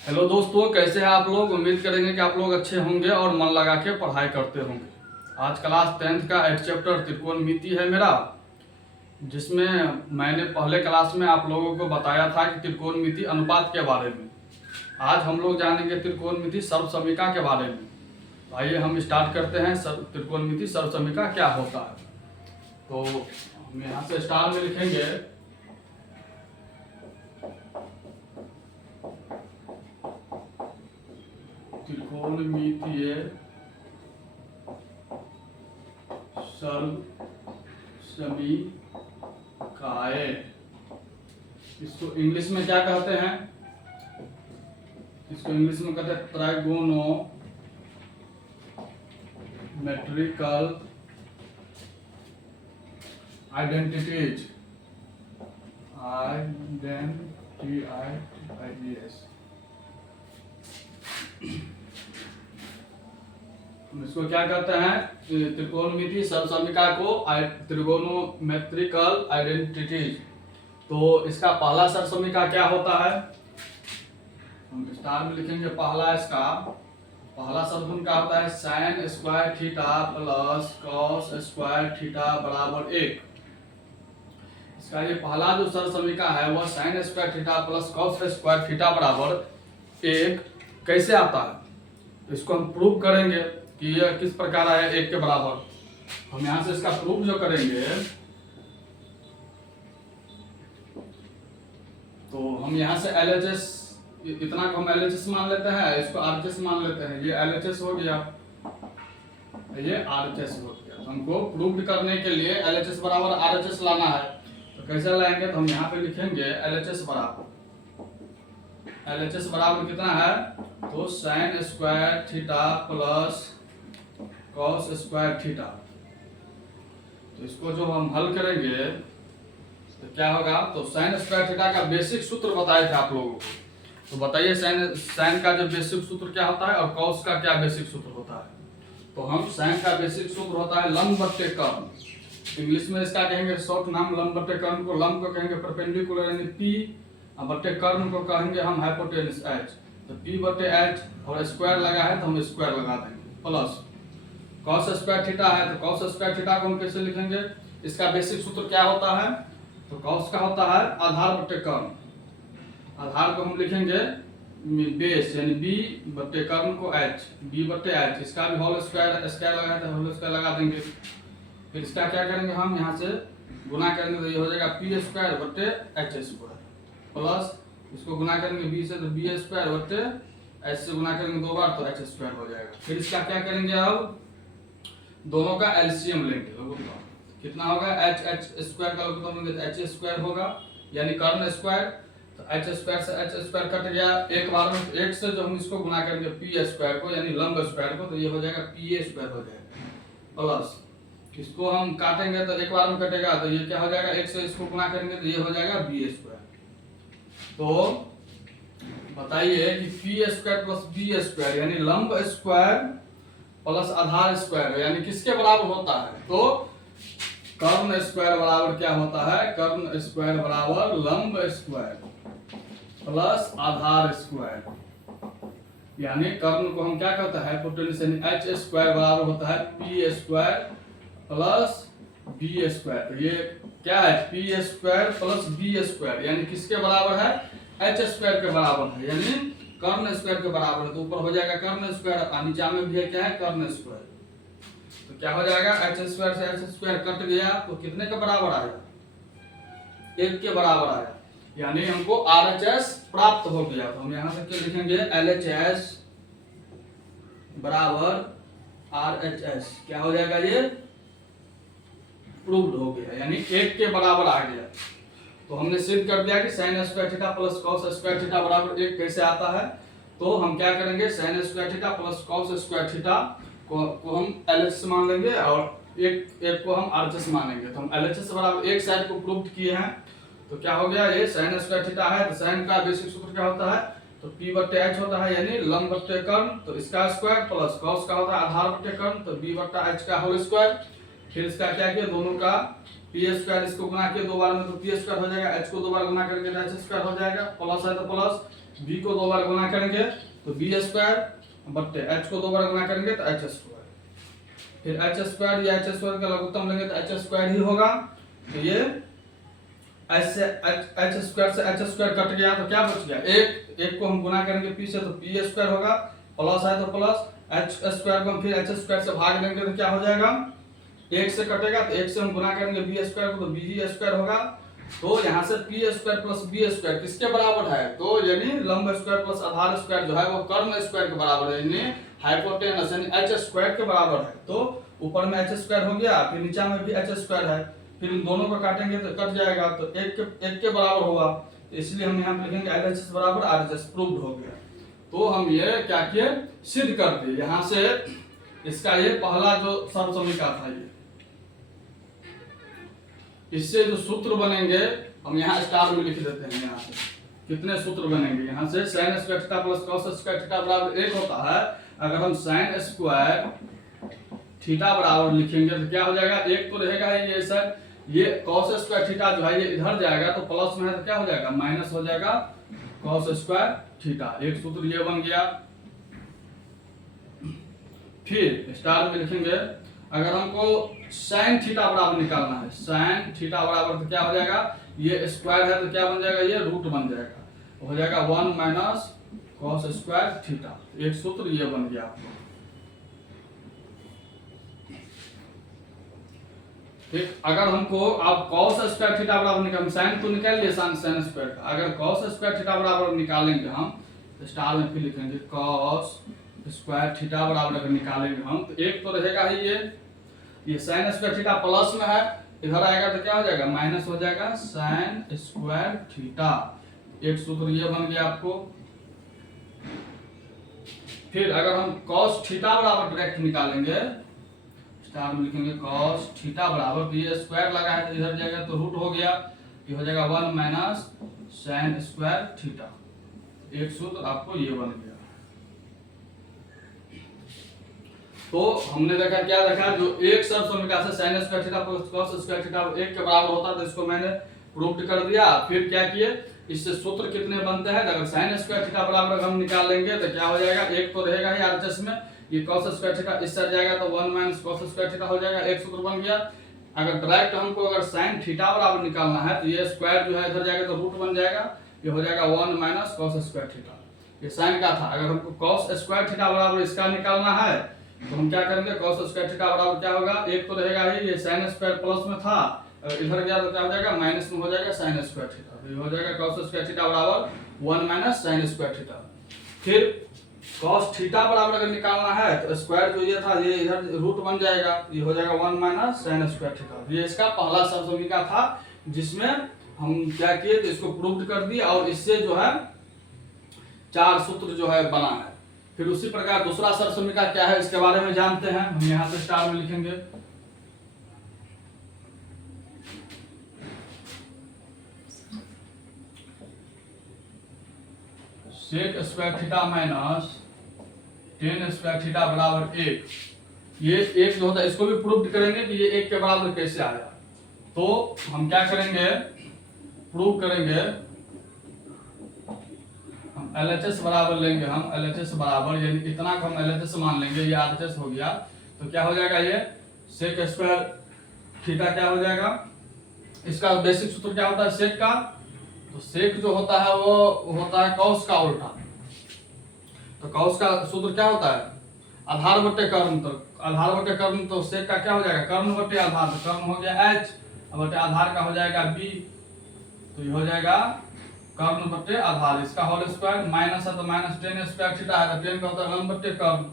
Hello दोस्तों, कैसे हैं आप लोग। उम्मीद करेंगे कि आप लोग अच्छे होंगे और मन लगा के पढ़ाई करते होंगे। आज क्लास 10th का 8 चैप्टर त्रिकोणमिति है मेरा, जिसमें मैंने पहले क्लास में आप लोगों को बताया था कि त्रिकोणमिति अनुपात के बारे में। आज हम लोग जानेंगे त्रिकोणमिति सर्वसमीका के बारे में। तो आइए हम स्टार्ट करते हैं। त्रिकोणमिति सर्वसमीका क्या होता है। तो हम यहाँ से स्टार में लिखेंगे त्रिकोणमितीय सर्वसमीकाएं। इसको इंग्लिश में क्या कहते हैं? इसको इंग्लिश में कहते हैं ट्राइगोनोमेट्रिकल आइडेंटिटीज। इसको क्या कहते हैं? त्रिकोणमिति सर्वसमीका को त्रिगोनोमेट्रिकल आइडेंटिटीज। तो इसका पहला सर्वसमीका क्या होता है? हम स्टार में लिखेंगे पहला। इसका पहला सर्वसमीका होता है sin square theta plus cos square theta बराबर 1। इसका ये पहला जो सर्वसमीका है वह sin square theta plus cos square theta बराबर 1 कैसे आता है? तो इसको हम प्रूव करेंगे कि यह किस प्रकार है 1 के बराबर। हम यहां से इसका प्रूफ जो करेंगे, तो हम यहां से LHS इतना को हम LHS मान लेते हैं, इसको RHS मान लेते हैं। ये LHS हो गया, ये RHS हो गया। तो हमको प्रूफ करने के लिए LHS बराबर RHS लाना है। तो कैसे लाएंगे? तो हम यहाँ पे लिखेंगे LHS बराबर कितना है? तो sin square theta plus cos square theta. तो इसको जो हम हल करेंगे तो क्या होगा? तो sin स्क्वायर थीटा का बेसिक सूत्र बताए थे आप लोगों को। तो बताइए sin का जो बेसिक सूत्र क्या होता है और cos का क्या बेसिक सूत्र होता है? तो हम sin का बेसिक सूत्र होता है लंब बट्टे कर्ण। इंग्लिश में इसका कहेंगे शॉर्ट नाम लंब बट्टे कर्ण को। लंब को कहेंगे परपेंडिकुलर यानी P, और बट्टे कर्ण को कहेंगे हम हाइपोटेनस H। तो P बट्टे H और स्क्वायर लगा है तो हम स्क्वायर लगा देंगे प्लस cos स्क्वायर थीटा है। तो cos स्क्वायर थीटा को हम कैसे लिखेंगे? इसका बेसिक सूत्र क्या होता है? तो cos का होता है आधार बट्टे कर्ण। आधार को हम लिखेंगे बेस यानी b बट्टे कर्ण को h, b बट्टे h। इसका भी होल स्क्वायर लगा है तो होल स्क्वायर लगा देंगे। फिर इसका क्या करेंगे? हम यहाँ से गुना करेंगे तो ये हो जाएगा p स्क्वायर बट्टे h स्क्वायर प्लस इसको गुना करेंगे b से तो b स्क्वायर बट्टे h से गुना करेंगे 2 बार तो h स्क्वायर हो जाएगा। फिर इसका क्या करेंगे? अब दोनों का एलसीएम लेंगे। कितना होगा? h स्क्वायर का लोग लेंगे तो h स्क्वायर होगा यानी कर्ण स्क्वायर। तो h स्क्वायर से h स्क्वायर कट गया एक बार में। तो 1 से जो हम इसको गुना करेंगे p स्क्वायर को यानी लंब स्क्वायर को, तो ये हो जाएगा pa स्क्वायर हो जाएगा प्लस इसको हम काटेंगे तो एक बार में कटेगा तो ये क्या हो जाएगा? 1 से इसको गुना करेंगे तो ये हो जाएगा b स्क्वायर। तो बताइए कि p square plus b square यानी लंब स्क्वायर प्लस आधार स्क्वायर यानी किसके बराबर होता है? तो कर्ण स्क्वायर बराबर क्या होता है? कर्ण स्क्वायर बराबर लंब स्क्वायर प्लस आधार स्क्वायर यानी कर्ण को हम क्या कहते हैं? हाइपोटेनस यानी h स्क्वायर बराबर होता है p square plus b square. तो ये क्या है? p square plus b square यानी किसके बराबर है? h स्क्वायर के बराबर है यानी कर्ण स्क्वायर के बराबर है। तो ऊपर हो जाएगा कर्ण स्क्वायर और नीचे में भी है क्या है? कर्ण स्क्वायर। तो क्या हो जाएगा? h स्क्वायर से h स्क्वायर कट गया तो कितने के बराबर आएगा? 1 के बराबर आया यानी हमको RHS प्राप्त हो गया। तो हम यहाँ से क्या लिखेंगे? LHS बराबर RHS क्या हो जाएगा? ये प्रूव्ड हो गया यानी 1 के बराबर आ गया। तो हमने सिद्ध कर दिया कि sin square theta plus cos square theta बराबर 1 कैसे आता है। तो हम क्या करेंगे? sin square theta plus cos square theta को हम LHS मान लेंगे और एक को हम RHS मानेंगे। तो हम LHS बराबर 1 साइड को प्रूव किए हैं। तो क्या हो गया? ये sin स्क्वायर थीटा है तो sin का बेसिक सूत्र क्या होता है? तो p बट्टे h होता है यानी लंब बट्टे कर्ण। तो इसका स्क्वायर प्लस cos का होता है आधार बट्टे कर्ण तो b बट्टा h का होल स्क्वायर फिर इसका क्या किया, दोनों का पी स्क्वायर, इसको गुना किया 2 बार में तो पी स्क्वायर हो जाएगा, एच को 2 बार गुना करेंगे तो एच स्क्वायर हो जाएगा, प्लस है तो प्लस, बी को 2 बार गुना करेंगे तो बी स्क्वायर बट्टे एच को 2 बार गुना करेंगे तो एच स्क्वायर, फिर एच स्क्वायर या एच स्क्वायर का लघुत्तम लेंगे तो एच स्क्वायर ही होगा। तो ये एच स्क्वायर से एच स्क्वायर कट गया तो क्या बच गया, एक को हम गुना करेंगे पी से तो पी स्क्वायर होगा, प्लस है तो प्लस, एच स्क्वायर को हम फिर एच स्क्वायर से भाग देंगे तो क्या हो जाएगा, एक से कटेगा तो एक से हम गुना करेंगे बी स्क्वायर को तो बी ही स्क्वायर होगा। तो यहाँ से P square plus B square किसके बराबर है, तो यानी लंब स्क्वायर प्लस आधार स्क्वायर जो है वो कर्ण स्क्वायर के बराबर है, यानी हाइपोटेनस यानी एच स्क्वायर के बराबर है। तो ऊपर में एच स्क्वायर हो गया, फिर नीचे में भी एच स्क्वायर है, फिर इन दोनों को काटेंगे तो कट जाएगा तो एक के बराबर होगा, तो इसलिए हम यहाँ पे लिखेंगे LHS बराबर RHS, प्रूव्ड हो गया। तो हम ये क्या किए, सिद्ध कर दिए। यहाँ से इसका ये पहला जो सर्वसमीका था, ये इससे जो सूत्र बनेंगे हम यहाँ स्टार में लिख देते हैं। यहाँ से कितने सूत्र बनेंगे, यहाँ से sin square theta plus cos square theta बराबर 1 होता है। अगर हम sin स्क्वायर थीटा बराबर लिखेंगे तो क्या हो जाएगा, एक तो रहेगा ये सर, ये cos स्क्वायर थीटा जो है ये इधर जाएगा तो प्लस में है तो क्या हो जाएगा, माइनस हो जाएगा cos स्क्वायर थीटा, एक सूत्र ये बन गया। फिर स्टार में लिखेंगे, अगर हमको sin थीटा बराबर निकालना है, sin थीटा बराबर तो क्या हो जाएगा, ये स्क्वायर है तो क्या बन जाएगा, ये रूट बन जाएगा, हो जाएगा 1 माइनस cos स्क्वायर थीटा, एक सूत्र ये बन गया आपको। ठीक, अगर हमको अब cos स्क्वायर थीटा बराबर निकाल, sin तो निकाल लिए sin स्क्वायर का, अगर cos स्क्वायर थीटा बराबर निकालेंगे हम तो स्टार में फिर लिखेंगे cos स्क्वायर थीटा बराबर अगर निकालेंगे हम तो एक तो रहेगा ही ये sin स्क्वायर थीटा प्लस में है, इधर आएगा तो क्या हो जाएगा, माइनस हो जाएगा sin स्क्वायर थीटा, एक सूत्र ये बन गया आपको। फिर अगर हम cos थीटा बराबर डायरेक्ट निकालेंगे, स्टार में लिखेंगे cos थीटा बराबर, ये स्क्वायर लगा है तो इधर जाएगा तो रूट हो गया, ये हो जाएगा 1 माइनस sin स्क्वायर थीटा, एक सूत्र आपको ये बन गया। तो हमने देखा, क्या देखा, जो एक सर्वसमीका से sin square theta plus cos square theta 1 के बराबर होता है तो इसको मैंने प्रूव्ड कर दिया। फिर क्या किए, इससे सूत्र कितने बनते हैं, अगर sin स्क्वायर थीटा बराबर हम निकाल लेंगे तो क्या हो जाएगा, एक तो रहेगा ही RHS में, ये cos स्क्वायर थीटा इस साइड जाएगा तो 1 माइनस cos स्क्वायर थीटा हो जाएगा, एक सूत्र बन गया। अगर डायरेक्ट हमको अगर sin थीटा बराबर निकालना है तो ये स्क्वायर जो है इधर जाएगा तो रूट बन जाएगा, ये हो जाएगा 1 माइनस cos स्क्वायर थीटा, ये sin का था। अगर हमको cos स्क्वायर थीटा बराबर इसका निकालना है तो हम क्या करेंगे, cos स्क्वायर थीटा बराबर क्या होगा, एक तो रहेगा ही, ये sin स्क्वायर प्लस में था, अगर इधर गया तो क्या हो जाएगा, माइनस में हो जाएगा sin स्क्वायर थीटा, तो ये हो जाएगा cos स्क्वायर थीटा बराबर 1 माइनस sin स्क्वायर थीटा। फिर cos थीटा बराबर अगर निकालना है तो स्क्वायर जो ये था ये इधर रूट बन जाएगा, ये हो जाएगा 1 माइनस sin स्क्वायर थीटा। ये इसका पहला सर्वसमीका था जिसमें हम क्या किए, तो इसको प्रूव्ड कर दिया और इससे जो है 4 सूत्र जो है बना है। फिर उसी प्रकार दूसरा सर्वसमीका क्या है इसके बारे में जानते हैं, हम यहाँ से स्टार में लिखेंगे, sec square theta minus tan square theta बराबर 1। ये एक जो होता है इसको भी प्रूव्ड करेंगे कि ये 1 के बराबर कैसे आया। तो हम क्या करेंगे, प्रूव करेंगे, हम LHS बराबर लेंगे, हम LHS बराबर यानी इतना को हम LHS मान लेंगे, ये RHS हो गया तो क्या हो जाएगा, ये sec स्क्वायर थीटा क्या हो जाएगा, इसका बेसिक सूत्र क्या होता है sec का, तो sec जो होता है वो होता है cos का उल्टा, तो cos का सूत्र क्या होता है, आधार बटे कर्ण, तो आधार बटे कर्ण तो sec का क्या हो जाएगा, कर्ण बटे आधार, तो कर्ण हो गया h बटे आधार का हो जाएगा b, तो ये हो जाएगा कर्ण बटे आधार, इसका होल स्क्वायर, माइनस है तो माइनस tan स्क्वायर थीटा है तो tan का होता है लंब बटे कर्ण,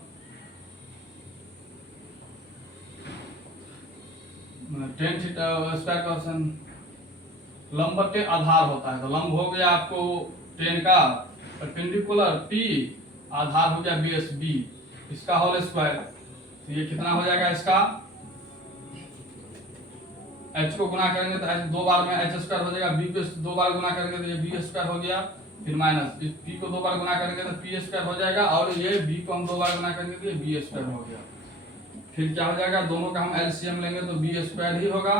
tan थीटा स्क्वायर का लंब बटे आधार होता है, तो लंब हो गया आपको tan का, परपेंडिकुलर p, आधार हो गया bs b, इसका होल स्क्वायर, तो ये कितना हो जाएगा, इसका h को गुना करेंगे तो h 2 बार में h स्क्वायर हो जाएगा, b को 2 बार गुना करेंगे तो ये b स्क्वायर हो गया, फिर माइनस p को 2 बार गुना करेंगे तो p स्क्वायर हो जाएगा, और ये b को हम 2 बार गुना करेंगे तो ये b स्क्वायर हो गया। फिर क्या हो जाएगा, दोनों का हम एलसीएम लेंगे तो बी स्क्वायर ही होगा।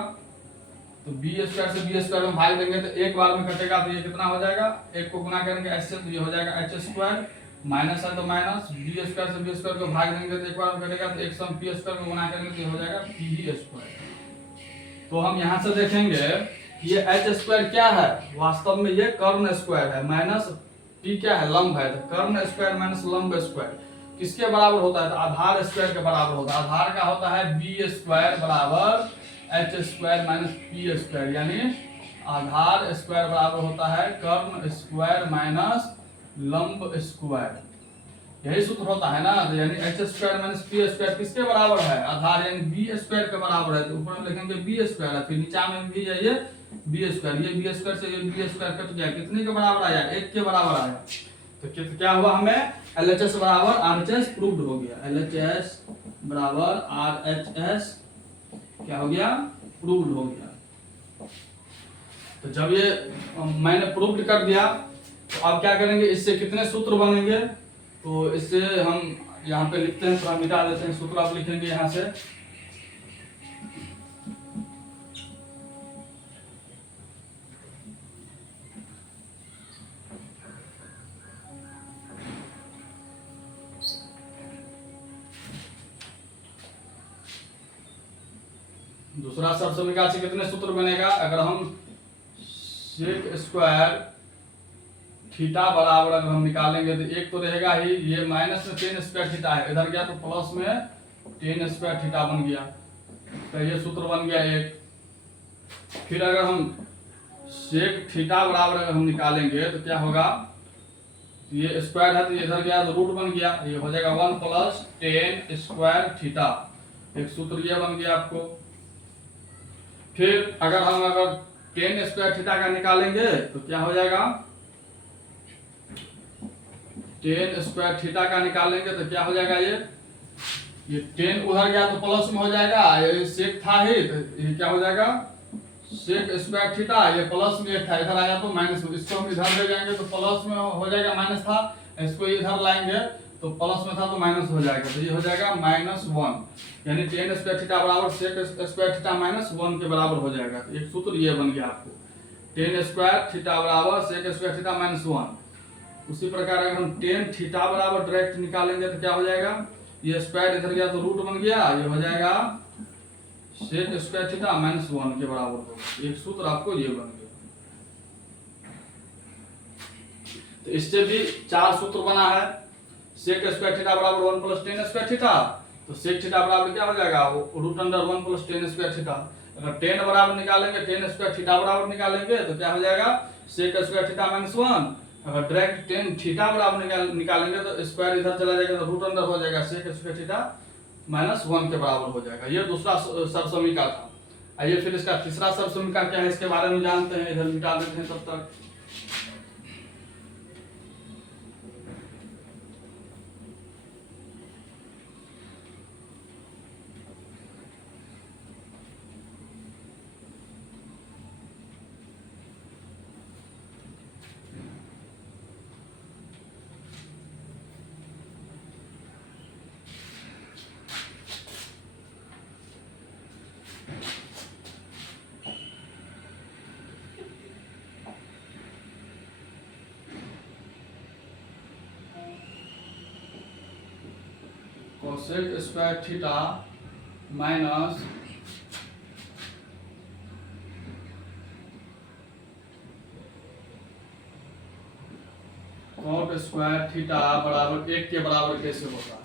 तो बी स्क्वायर से बी स्क्वायर में भाग देंगे तो एक बार में कटेगा, तो ये कितना हो जाएगा, एक को गुना करेंगे एच से तो ये हो जाएगा एच स्क्वायर, माइनस है तो माइनस, बी स्क्वायर से बी स्क्वायर को भाग देंगे तो एक बार में कटेगा, तो एक सम पी स्क्वायर को गुना करेंगे तो ये हो जाएगा पी स्क्वायर। तो हम यहाँ से देखेंगे ये एच स्क्वायर क्या है, वास्तव में ये कर्ण स्क्वायर है, माइनस पी क्या है, लंब है। तो कर्ण स्क्वायर माइनस लंब स्क्वायर किसके बराबर होता है, तो आधार स्क्वायर के बराबर होता है। आधार का होता है बी स्क्वायर बराबर H square minus P square, यानी आधार स्क्वायर बराबर होता है कर्ण स्क्वायर माइनस लंब स्क्वायर। यही सूत्र होता है ना, यानी H square minus P square किसके बराबर है, आधार यानी बी स्क्वायर के बराबर है। तो ऊपर में लिखेंगे बी स्क्वायर है, फिर नीचे में भी जाइए बी स्क्वायर, ये बी स्क्वायर से ये बी स्क्वायर कट गया, कितने के बराबर आया, एक के बराबर आया। तो क्या हुआ, हमें एलएचएस बराबर आरएचएस प्रूव्ड हो गया, एलएचएस बराबर आरएचएस क्या हो गया, प्रूव्ड हो गया। तो जब ये मैंने प्रूव्ड कर दिया तो अब क्या करेंगे, इससे कितने सूत्र बनेंगे, तो इससे हम यहाँ पे लिखते हैं, थोड़ा मिटा देते हैं सूत्र, आप लिखेंगे यहाँ से दूसरा सब समीकरण से कितने सूत्र बनेगा, अगर हम सेक स्क्वायर थीटा बराबर अगर हम निकालेंगे तो एक तो रहेगा ही, ये माइनस में टेन स्क्वायर थीटा है, इधर गया तो प्लस में टेन स्क्वायर थीटा बन गया, तो ये सूत्र बन गया एक। फिर अगर हम सेक थीटा बराबर अगर हम निकालेंगे तो क्या होगा, ये स्क्वायर है तो ये इधर गया तो रूट बन गया, ये हो जाएगा 1 प्लस टेन स्क्वायर थीटा, एक सूत्र ये बन गया आपको। फिर अगर टेन स्क्वायर थीटा का निकालेंगे तो क्या हो जाएगा, टेन स्क्वायर थीटा का निकालेंगे तो क्या हो जाएगा, ये टेन उधर गया तो प्लस में हो जाएगा, ये सेक था ही तो ये क्या हो जाएगा सेक स्क्वायर थीटा, ये प्लस में था, इधर आया तो माइनस, इसको हम इधर ले जाएंगे तो प्लस में हो जाएगा, माइनस था, इसको इधर लाएंगे तो प्लस में था तो माइनस हो जाएगा, तो ये हो जाएगा -1, यानी टेन स्क्वायर थीटा बराबर सेक स्क्वायर थीटा -1 के बराबर हो जाएगा। तो एक सूत्र ये बन गया आपको, टेन स्क्वायर थीटा बराबर सेक स्क्वायर थीटा -1। उसी प्रकार अगर हम टेन थीटा बराबर डायरेक्ट निकालेंगे तो क्या हो जाएगा, ये स्क्वायर इधर गया तो रूट बन गया, ये हो जाएगा सेक स्क्वायर थीटा -1 के बराबर होगा, एक सूत्र आपको ये बन गया। तो इससे भी चार सूत्र बना है, सेक स्क्वायर थीटा बराबर 1 प्लस टेन स्क्वायर थीटा, तो सेक थीटा बराबर क्या हो जाएगा, root under 1 plus tan square theta. अगर टेन बराबर निकालेंगे, टेन स्क्वायर थीटा बराबर निकालेंगे तो क्या हो जाएगा सेक स्क्वायर थीटा -1। अगर डायरेक्ट टेन थीटा बराबर निकालेंगे तो स्क्वायर इधर चला जाएगा तो रूट अंडर हो जाएगा सेक स्क्वायर थीटा -1 के बराबर हो जाएगा। ये दूसरा सब समीकरण था। आइए फिर इसका तीसरा सब समीकरण क्या है, इसके बारे में जानते हैं, इधर मिटा देते हैं तब तक। Cosec square theta minus cot square theta बराबर 1 के बराबर कैसे होता है।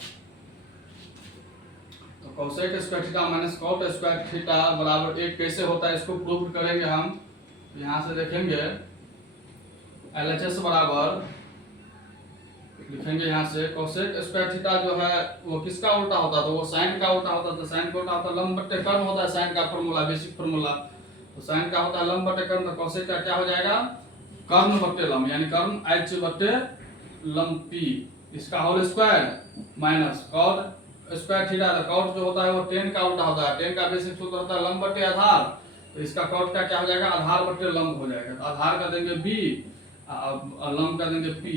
तो cosec square theta minus cot square theta बराबर 1 कैसे होता है, इसको प्रूव करेंगे हम। यहां से देखेंगे एलएचएस बराबर लिखेंगे यहाँ से कोसेक स्क्वायर थीटा जो है वो किसका उल्टा होता है, तो वो साइन का उल्टा होता है। तो साइन का उल्टा होता है लंब बट्टे कर्ण होता है, साइन का फॉर्मूला बेसिक फॉर्मूला। तो साइन का होता है लंब बट्टे कर्ण, तो कोसेक का क्या हो जाएगा कर्ण बट्टे लंब, यानी कर्ण एच बट्टे लंब पी, इसका whole square minus cot square theta. तो कॉट जो होता है वो टेन का उल्टा होता है, टेन का बेसिक सूत्र होता है लंब बट्टे आधार। तो इसका कॉट का क्या हो जाएगा आधार बट्टे लंब हो जाएगा। तो आधार का देंगे बी, लंब का देंगे पी,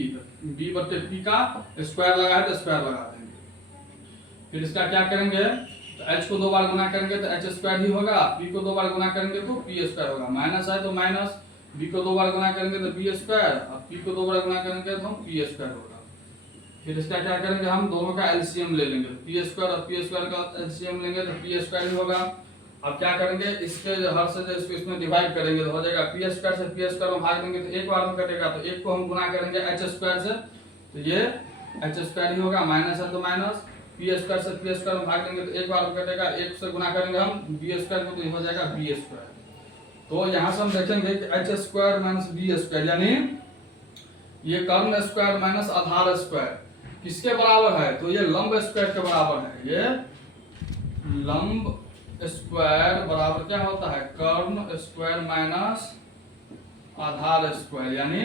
बी बट्टे पी का स्क्वायर लगा है तो स्क्वायर लगा देंगे। फिर इसका क्या करेंगे तो h को 2 बार गुना करेंगे तो h स्क्वायर ही होगा, b को 2 बार गुना करेंगे तो p स्क्वायर होगा, माइनस है तो माइनस, b को 2 बार गुना करेंगे तो b स्क्वायर, और p को 2 बार गुना करेंगे तो हम p स्क्वायर होगा। फिर इसका क्या करेंगे, हम दोनों का एलसीएम ले लेंगे, p स्क्वायर और p स्क्वायर का एलसीएम लेंगे तो p स्क्वायर ही होगा। अब क्या करेंगे, इसके हर से इसको इसमें डिवाइड करेंगे तो हो जाएगा p स्क्वायर से p स्क्वायर में भाग देंगे तो एक बार में कटेगा, तो एक को हम गुना करेंगे h स्क्वायर से तो ये h स्क्वायर ही होगा, माइनस है तो माइनस, p स्क्वायर से p स्क्वायर में भाग देंगे तो एक बार में कटेगा, एक से गुना करेंगे हम b स्क्वायर को तो ये हो जाएगा b स्क्वायर। तो यहाँ से हम देखेंगे कि h square minus b square यानी ये कर्ण स्क्वायर माइनस आधार स्क्वायर किसके बराबर है, तो ये लंब स्क्वायर के बराबर है। ये लंब स्क्वायर बराबर क्या होता है, कर्ण स्क्वायर माइनस आधार स्क्वायर, यानी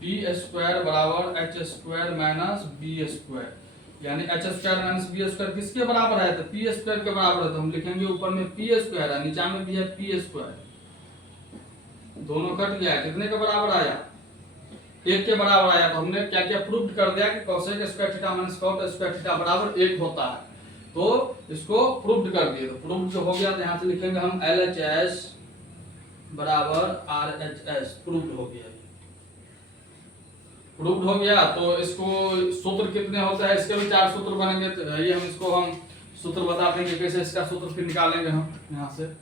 p स्क्वायर बराबर h square minus b square, यानी h square minus b square किसके बराबर है, तो p स्क्वायर के बराबर है। तो हम लिखेंगे ऊपर में p स्क्वायर है, नीचे में भी है p स्क्वायर, दोनों कट गया, कितने के बराबर आया, एक के बराबर आया। तो हमने क्या क्या प्रूव कर दिया कि cosec square theta minus cot square theta बराबर 1 होता है, तो इसको प्रूव कर दिए। तो प्रूव जो हो गया तो यहाँ से लिखेंगे हम LHS बराबर RHS, प्रूव हो गया, प्रूव हो गया। तो इसको सूत्र कितने होते हैं, इसके भी 4 सूत्र बनेंगे, तो ये हम इसको हम सूत्र बता देंगे कैसे इसका सूत्र फिर निकालेंगे हम यहाँ से।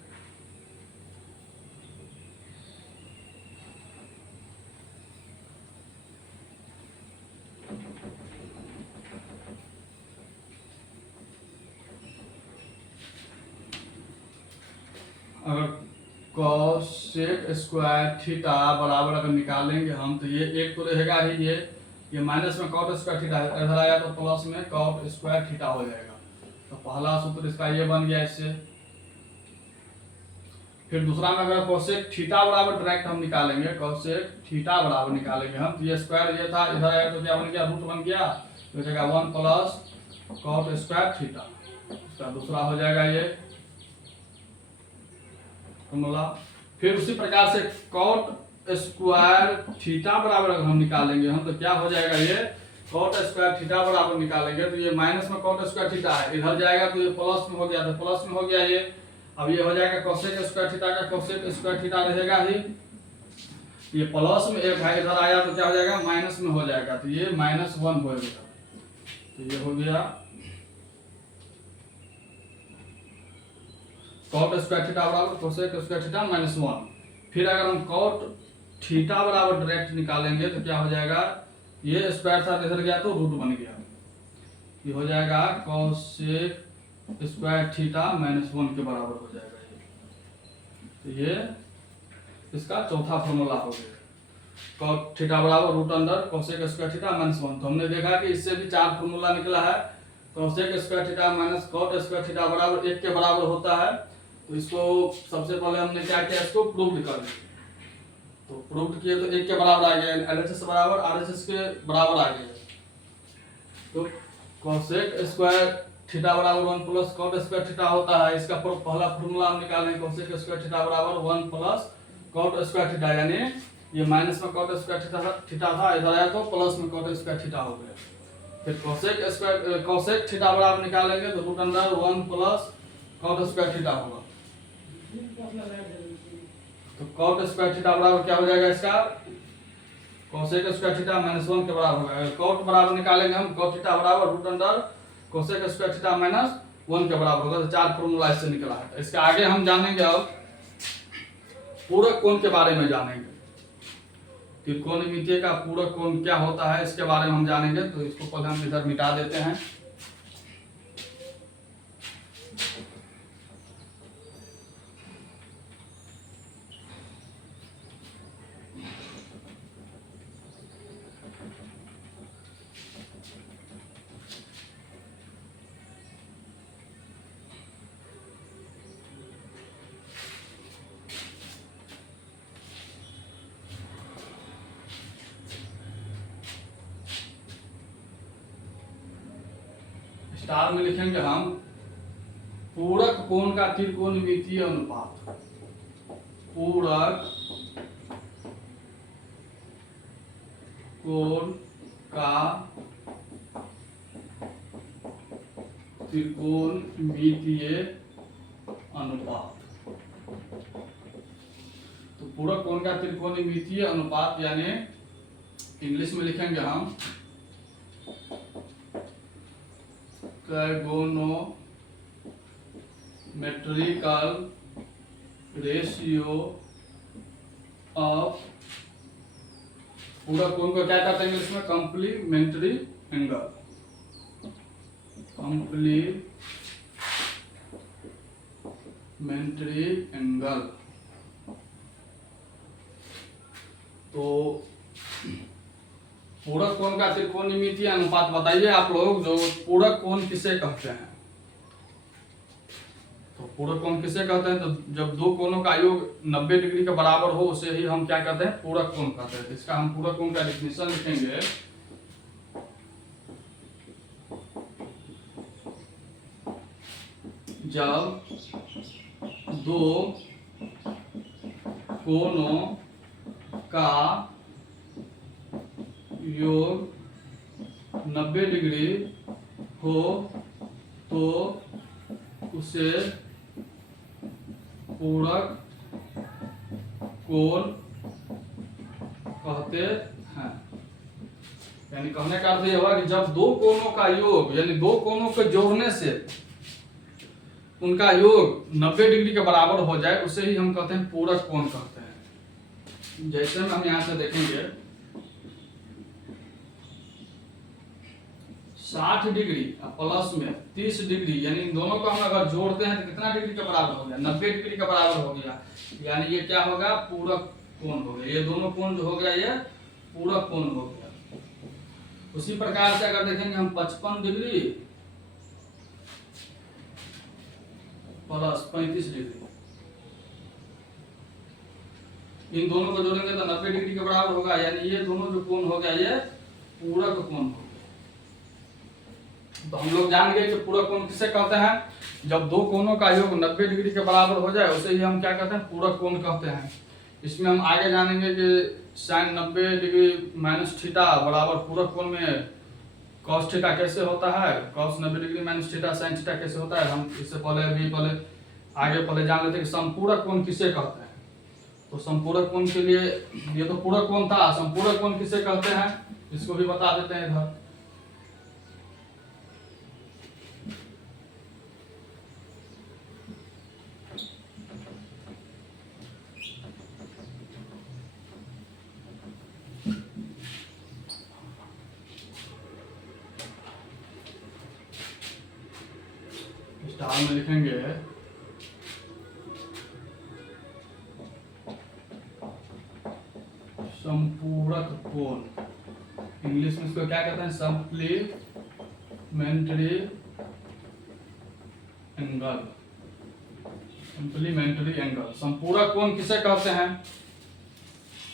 अगर कोसेक स्क्वायर थीटा बराबर अगर निकालेंगे हम तो ये एक तो रहेगा ही, ये माइनस में कॉट स्क्वायर थीटा है, इधर आया तो प्लस में कॉट स्क्वायर थीटा हो जाएगा। तो पहला सूत्र इसका ये बन गया इससे। फिर दूसरा में अगर कोसेक थीटा बराबर डायरेक्ट हम निकालेंगे, कोसेक थीटा बराबर निकालेंगे हम, तो ये स्क्वायर ये था, इधर आया तो क्या बन गया, रूट बन गया, तो हो जाएगा 1 प्लस कॉट स्क्वायर थीटा, इसका दूसरा हो जाएगा ये फॉर्मूला। फिर उसी प्रकार से कॉट स्क्वायर थीटा बराबर अगर हम निकालेंगे हम, तो क्या हो जाएगा, ये कॉट स्क्वायर थीटा बराबर निकालेंगे तो ये माइनस में कॉट स्क्वायर थीटा है, इधर जाएगा तो ये प्लस में हो गया, तो प्लस में हो गया ये। अब ये हो जाएगा कोसेक स्क्वायर थीटा का कोसेक स्क्वायर थीटा रहेगा ही, ये प्लस में एक है, इधर आया तो क्या हो जाएगा, माइनस में हो जाएगा, तो ये -1 हो गया, तो ये हो गया कॉट स्क्वायर थीटा बराबर कोसेक स्क्वायर थीटा -1। फिर अगर हम कॉट थीटा बराबर डायरेक्ट निकालेंगे तो क्या हो जाएगा, ये स्क्वायर था इधर गया तो रूट बन गया, ये हो जाएगा कोसेक स्क्वायर थीटा -1 के बराबर हो जाएगा ये। तो ये इसका चौथा फॉर्मूला हो गया, कॉट थीटा बराबर root under cosec square theta -1। तो हमने देखा कि इससे भी 4 फॉर्मूला निकला है, cosec square theta minus cot square theta बराबर 1 के बराबर होता है। तो इसको सबसे पहले हमने क्या किया, इसको प्रूव कर दिया, तो प्रूव किए तो 1 के बराबर आ गया, LHS बराबर RHS के बराबर आ गया। तो कोसेक स्क्वायर थीटा बराबर 1 प्लस कॉट स्क्वायर थीटा होता है, इसका पहला फॉर्मूला हम निकालेंगे, कोसेक स्क्वायर थीटा बराबर 1 प्लस कॉट स्क्वायर थीटा, यानी ये माइनस में कॉट स्क्वायर थीटा था, इधर आया तो प्लस में कॉट स्क्वायर थीटा हो गया। फिर कोसेक थीटा बराबर निकालेंगे तो root under 1 plus cot square theta होगा, तो कॉट स्क्वायर थीटा बराबर क्या हो जाएगा, इसका कोसेक स्क्वायर थीटा -1 के बराबर होगा। अगर कॉट बराबर निकालेंगे हम, कॉट थीटा बराबर root under cosec square theta -1 के बराबर होगा। तो 4 फॉर्मूला इससे निकला है। इसके आगे हम जानेंगे अब पूरक कोण के बारे में जानेंगे, त्रिकोणमितीय का पूरक कोण क्या होता है इसके बारे में हम जानेंगे। तो इसको पहले हम इधर मिटा देते हैं। स्टार में लिखेंगे हम पूरक कोण का त्रिकोणमितीय अनुपात, पूरक कोण का त्रिकोणमितीय अनुपात। तो पूरक कोण का त्रिकोणमितीय अनुपात यानी इंग्लिश में लिखेंगे हम ट्राइगोनोमेट्रिकल रेशियो ऑफ, पूरक कोण को क्या कहते हैं इंग्लिश में? Complementary angle. Complementary angle. तो पूरक कोण का त्रिकोणमितीय अनुपात बताइए आप लोग, जो पूरक कोण किसे कहते हैं? तो पूरक कोण किसे कहते हैं? तो जब दो कोणों का योग 90 डिग्री के बराबर हो उसे ही हम क्या कहते हैं? पूरक कोण कहते हैं। इसका हम पूरक कोण का डेफिनेशन लिखेंगे। जब दो कोणों का योग 90 डिग्री हो तो उसे पूरक कोण कहते हैं। यानी कहने का अर्थ यह हुआ कि जब दो कोणों का योग, यानी दो कोणों को जोड़ने से उनका योग 90 डिग्री के बराबर हो जाए उसे ही हम कहते हैं पूरक कोण कहते हैं। जैसे हम यहां से देखेंगे 60 डिग्री प्लस में 30 डिग्री, यानी इन दोनों को हम अगर जोड़ते हैं तो कितना डिग्री के बराबर हो गया? 90 डिग्री के बराबर हो गया। यानी ये क्या होगा? पूरक कोण हो गया। ये दोनों कोण जो हो गया ये पूरक कोण हो गया। उसी प्रकार से अगर देखेंगे हम 55 डिग्री प्लस 35 डिग्री, इन दोनों को जोड़ेंगे तो 90 डिग्री के बराबर होगा। यानी ये दोनों जो कोण हो गया ये पूरक कोण हो गया। तो हम लोग जान गए कि पूरक कोण किसे कहते हैं? जब दो कोणों का योग 90 डिग्री के बराबर हो जाए उसे ही हम क्या कहते हैं? पूरक कोण कहते हैं। इसमें हम आगे जानेंगे कि sin 90 डिग्री माइनस थीटा बराबर पूरक कोण में cos थीटा कैसे होता है, cos 90 degree minus theta sin theta कैसे होता है। हम इससे पहले आगे जान लेते हैं कि समपूरक कोण किसे कहते हैं। तो समपूरक कोण के लिए, ये तो पूरक कोण था, समपूरक कोण किसे कहते हैं इसको भी बता देते हैं इधर। स्टार में लिखेंगे समपूरक कोण। इंग्लिश में इसको क्या कहते हैं? Supplementary angle. Supplementary angle. संपूरक कोण किसे कहते हैं?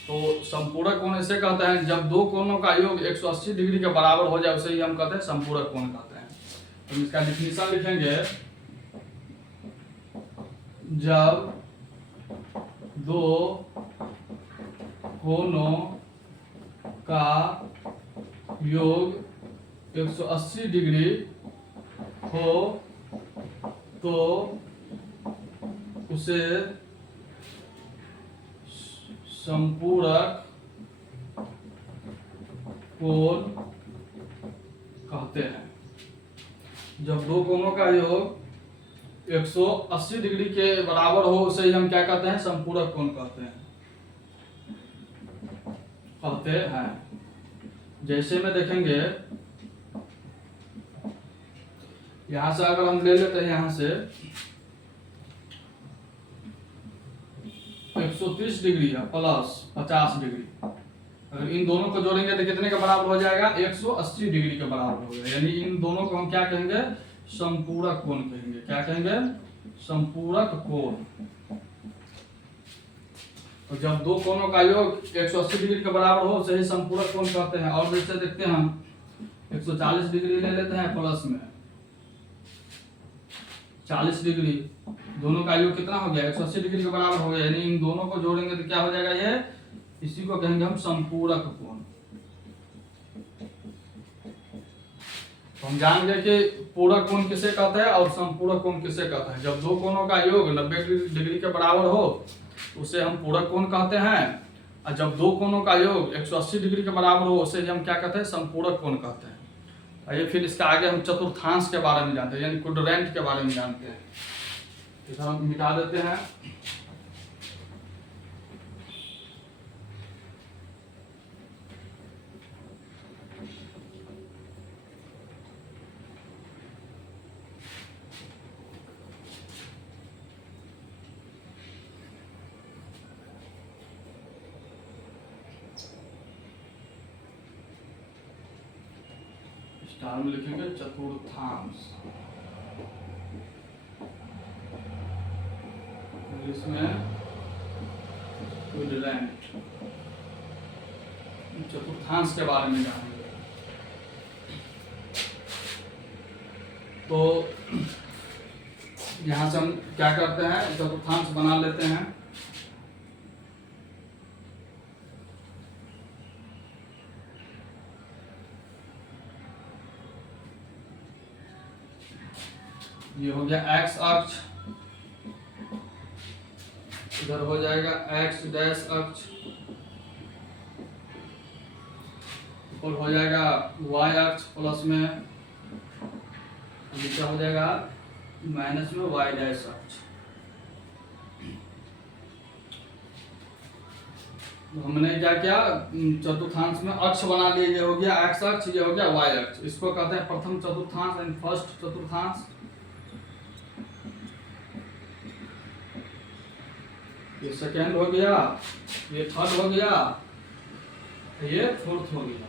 तो संपूरक कोण इसे कहते हैं जब दो कोणों का योग 180 डिग्री के बराबर हो जाए उसे ही हम कहते हैं संपूरक कोण कहते हैं। तो इसका डेफिनेशन लिखेंगे, जब दो कोणों का योग 180 डिग्री हो तो उसे संपूरक कोण कहते हैं। जब दो कोणों का योग 180 डिग्री के बराबर हो उसे ही हम क्या कहते हैं? संपूरक कोण कहते हैं। जैसे में देखेंगे यहां से अगर हम ले लेते हैं यहां से 130 डिग्री है प्लस 50 डिग्री, अगर इन दोनों को जोड़ेंगे तो कितने के बराबर हो जाएगा? 180 डिग्री के बराबर हो जाएगा। यानी इन दोनों को हम क्या कहेंगे? संपूरक कोण कहेंगे। क्या कहेंगे? संपूरक कोण। तो जब दो कोणों का योग 180 डिग्री के बराबर हो उसे ही संपूरक कोण कहते हैं। और जैसे देखते हैं हम 140 डिग्री ले लेते हैं प्लस में 40 डिग्री, दोनों का योग कितना हो गया? 180 डिग्री के बराबर हो गया। यानी इन दोनों को जोड़ेंगे तो क्या हो जाएगा? ये इसी को कहेंगे हम संपूरक कोण। तो हम जान गए कि पूरक कोण किसे कहते हैं और समपूरक कोण किसे कहते हैं। जब दो कोणों का योग 90 डिग्री के बराबर हो उसे हम पूरक कोण कहते हैं, और जब दो कोणों का योग 180 डिग्री के बराबर हो उसे हम क्या कहते हैं, समपूरक कोण कहते हैं। आइए फिर इसका आगे हम चतुर्थांश के बारे में जानते हैं, यानी क्वाड्रेंट के बारे में जानते हैं। इसे हम मिटा देते हैं। स्टार में लिखेंगे चतुर्थांश, इंग्लिश में क्वाड्रेंट। चतुर्थांश के बारे में जानेंगे। तो यहां से हम क्या करते हैं, चतुर्थांश बना लेते हैं। ये हो गया एक्स अक्ष, इधर हो जाएगा एक्स डैश अक्ष, और हो जाएगा वाई अक्ष प्लस में, नीचे हो जाएगा माइनस में वाई डैश अक्ष। तो हमने क्या किया, चतुर्थांश में अक्ष बना लिए। ये हो गया एक्स अक्ष, ये हो गया वाई अक्ष। इसको कहते हैं प्रथम चतुर्थांश एंड फर्स्ट चतुर्थांश। ये सेकेंड हो गया, ये थर्ड हो गया, ये फोर्थ हो गया।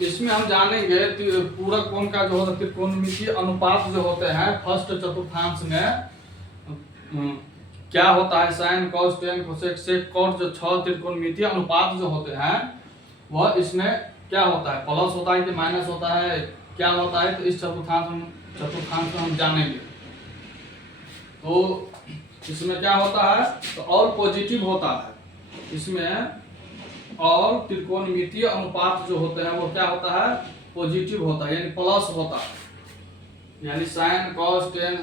इसमें हम जानेंगे पूरक कोण का जो होता है, त्रिकोणमितीय अनुपात जो होते हैं फर्स्ट चतुर्थांश में क्या होता है, sine cos tan cosec sec cot, जो 6 त्रिकोणमितीय अनुपात जो होते हैं वह इसमें क्या होता है, प्लस होता है कि माइनस होता है, क्या होता है, तो इस चतुर्थांश में हम जानेंगे। तो इसमें क्या होता है, तो ऑल पॉजिटिव होता है। इसमें और त्रिकोणमितीय अनुपात जो होते हैं वो क्या होता है, पॉजिटिव होता है, यानी प्लस होता है। यानी sine cos tan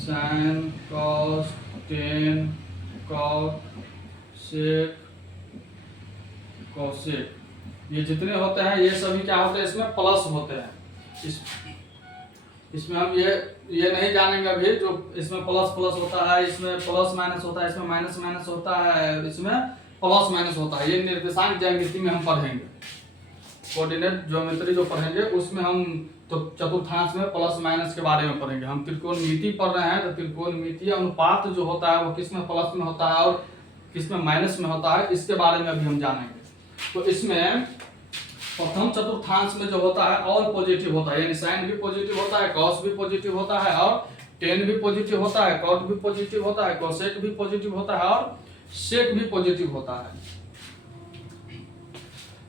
sine cos tan cot sec cosec, ये जितने होते हैं ये सभी क्या होते हैं, इसमें प्लस होते हैं। इसमें हम ये नहीं जानेंगे अभी, जो इसमें प्लस प्लस होता है, इसमें प्लस माइनस होता है, इसमें माइनस माइनस होता है, इसमें प्लस माइनस होता है। ये निर्देशांक ज्यामिति में हम पढ़ेंगे, कोऑर्डिनेट ज्योमेट्री जो पढ़ेंगे उसमें हम तो चतुर्थांश में प्लस माइनस के बारे में पढ़ेंगे। हम त्रिकोणमिति पढ़ रहे हैं तो त्रिकोणमितीय अनुपात जो होता है वो किसमें प्लस में होता है और किसमें माइनस में होता है, इसके बारे में अभी हम जानेंगे। तो इसमें प्रथम चतुर्थांश में जो होता है ऑल पॉजिटिव होता है, यानी साइन भी पॉजिटिव होता है, कॉस भी पॉजिटिव होता है, और टेन भी पॉजिटिव होता है, कॉट भी पॉजिटिव होता है, कोसेक भी पॉजिटिव होता है, और सेक भी पॉजिटिव होता है।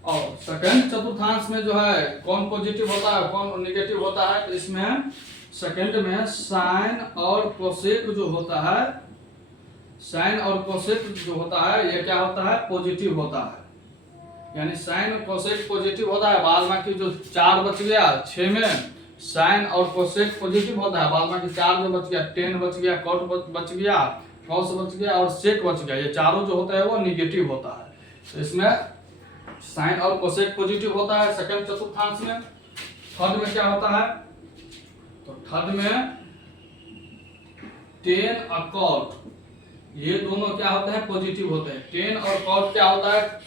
और सेकंड चतुर्थांश में जो है कौन पॉजिटिव होता है कौन नेगेटिव होता है, तो इसमें सेकंड में साइन और कोसेक जो होता है, साइन और कोसेक जो होता है ये क्या होता है, पॉजिटिव होता है। यानी साइन और कोसेक पॉजिटिव होता है, बाद बाकी जो 4 बच गया 6 में साइन और कोसेक पॉजिटिव होता है, बाद बाकी 4 जो बच गया, 10 बच गया, कॉट बच गया, कॉस बच गया और सेक बच गया, ये चारों जो होता है वो निगेटिव होता है। तो इसमें साइन और कोसेक पॉजिटिव होता है सेकंड चतुर्थांश में। थर्ड में क्या होता है, तो थर्ड में टेन और कॉट, ये दोनों क्या होते हैं, पॉजिटिव होते हैं। टेन और कॉट क्या होता है,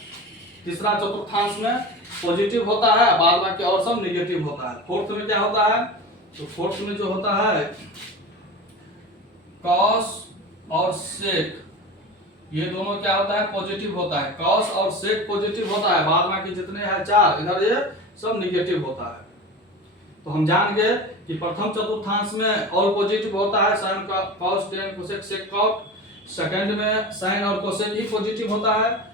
तीसरा चतुर्थांश में पॉजिटिव होता है, बाद बाकी और सब नेगेटिव होता है। फोर्थ में क्या होता है, तो फोर्थ में जो होता है कॉस और सेक, ये दोनों क्या होता है, पॉजिटिव होता है। कॉस और सेक पॉजिटिव होता है, बाद बाकी जितने हैं 4 इधर ये सब नेगेटिव होता है। तो हम जान गए कि प्रथम चतुर्थांश में ऑल पॉजिटिव होता है, साइन का cos tan cosec sec cot. Second में साइन और कोसेक ही पॉजिटिव होता है।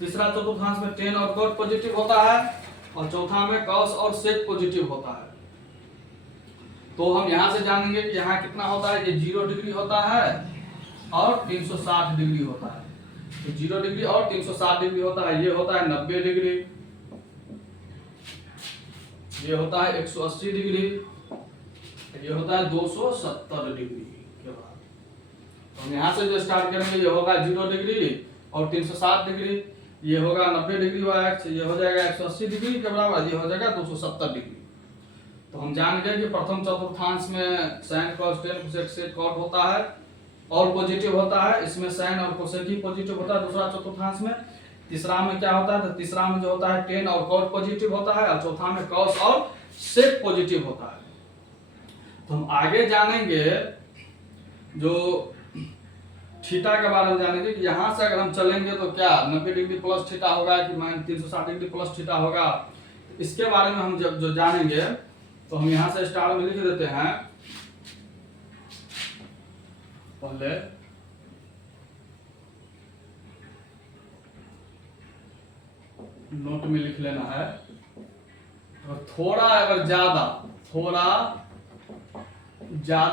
तीसरा चतुर्थांश में टेन और कॉट पॉजिटिव होता है, और चौथा में कॉस और सेक पॉजिटिव होता है। तो हम यहाँ से जानेंगे कि यहाँ कितना होता है, ये 0 डिग्री होता है और 360 डिग्री होता है। तो 0 डिग्री और 360 डिग्री होता है, ये होता है 90 डिग्री, ये होता है 180 डिग्री, ये होता है 270 डिग्री के बाद। तो हम यहाँ से जो स्टार्ट करेंगे, ये होगा 0 डिग्री और 360 डिग्री, ये होगा 90 डिग्री वाला एक्स, ये हो जाएगा 180 डिग्री के बराबर, ये हो जाएगा 270 डिग्री। तो हम जान गए कि प्रथम चतुर्थांश में sign cos tan cosec sec cot होता है और पॉजिटिव होता है, इसमें साइन और कोसेक ही पॉजिटिव होता है दूसरा चतुर्थांश में। तीसरा में क्या होता है, तो तीसरा में जो होता है टेन और कॉट पॉजिटिव होता है, और चौथा में कॉस और सेक पॉजिटिव होता है। तो हम आगे जानेंगे जो थीटा के बारे में जानेंगे कि यहाँ से अगर हम चलेंगे तो क्या 90 डिग्री प्लस थीटा होगा कि माइनस 360 डिग्री प्लस थीटा होगा, इसके बारे में हम जब जो जानेंगे तो हम यहाँ से स्टार्ट में लिख देते हैं। पहले नोट में लिख लेना है, और थोड़ा अगर ज्यादा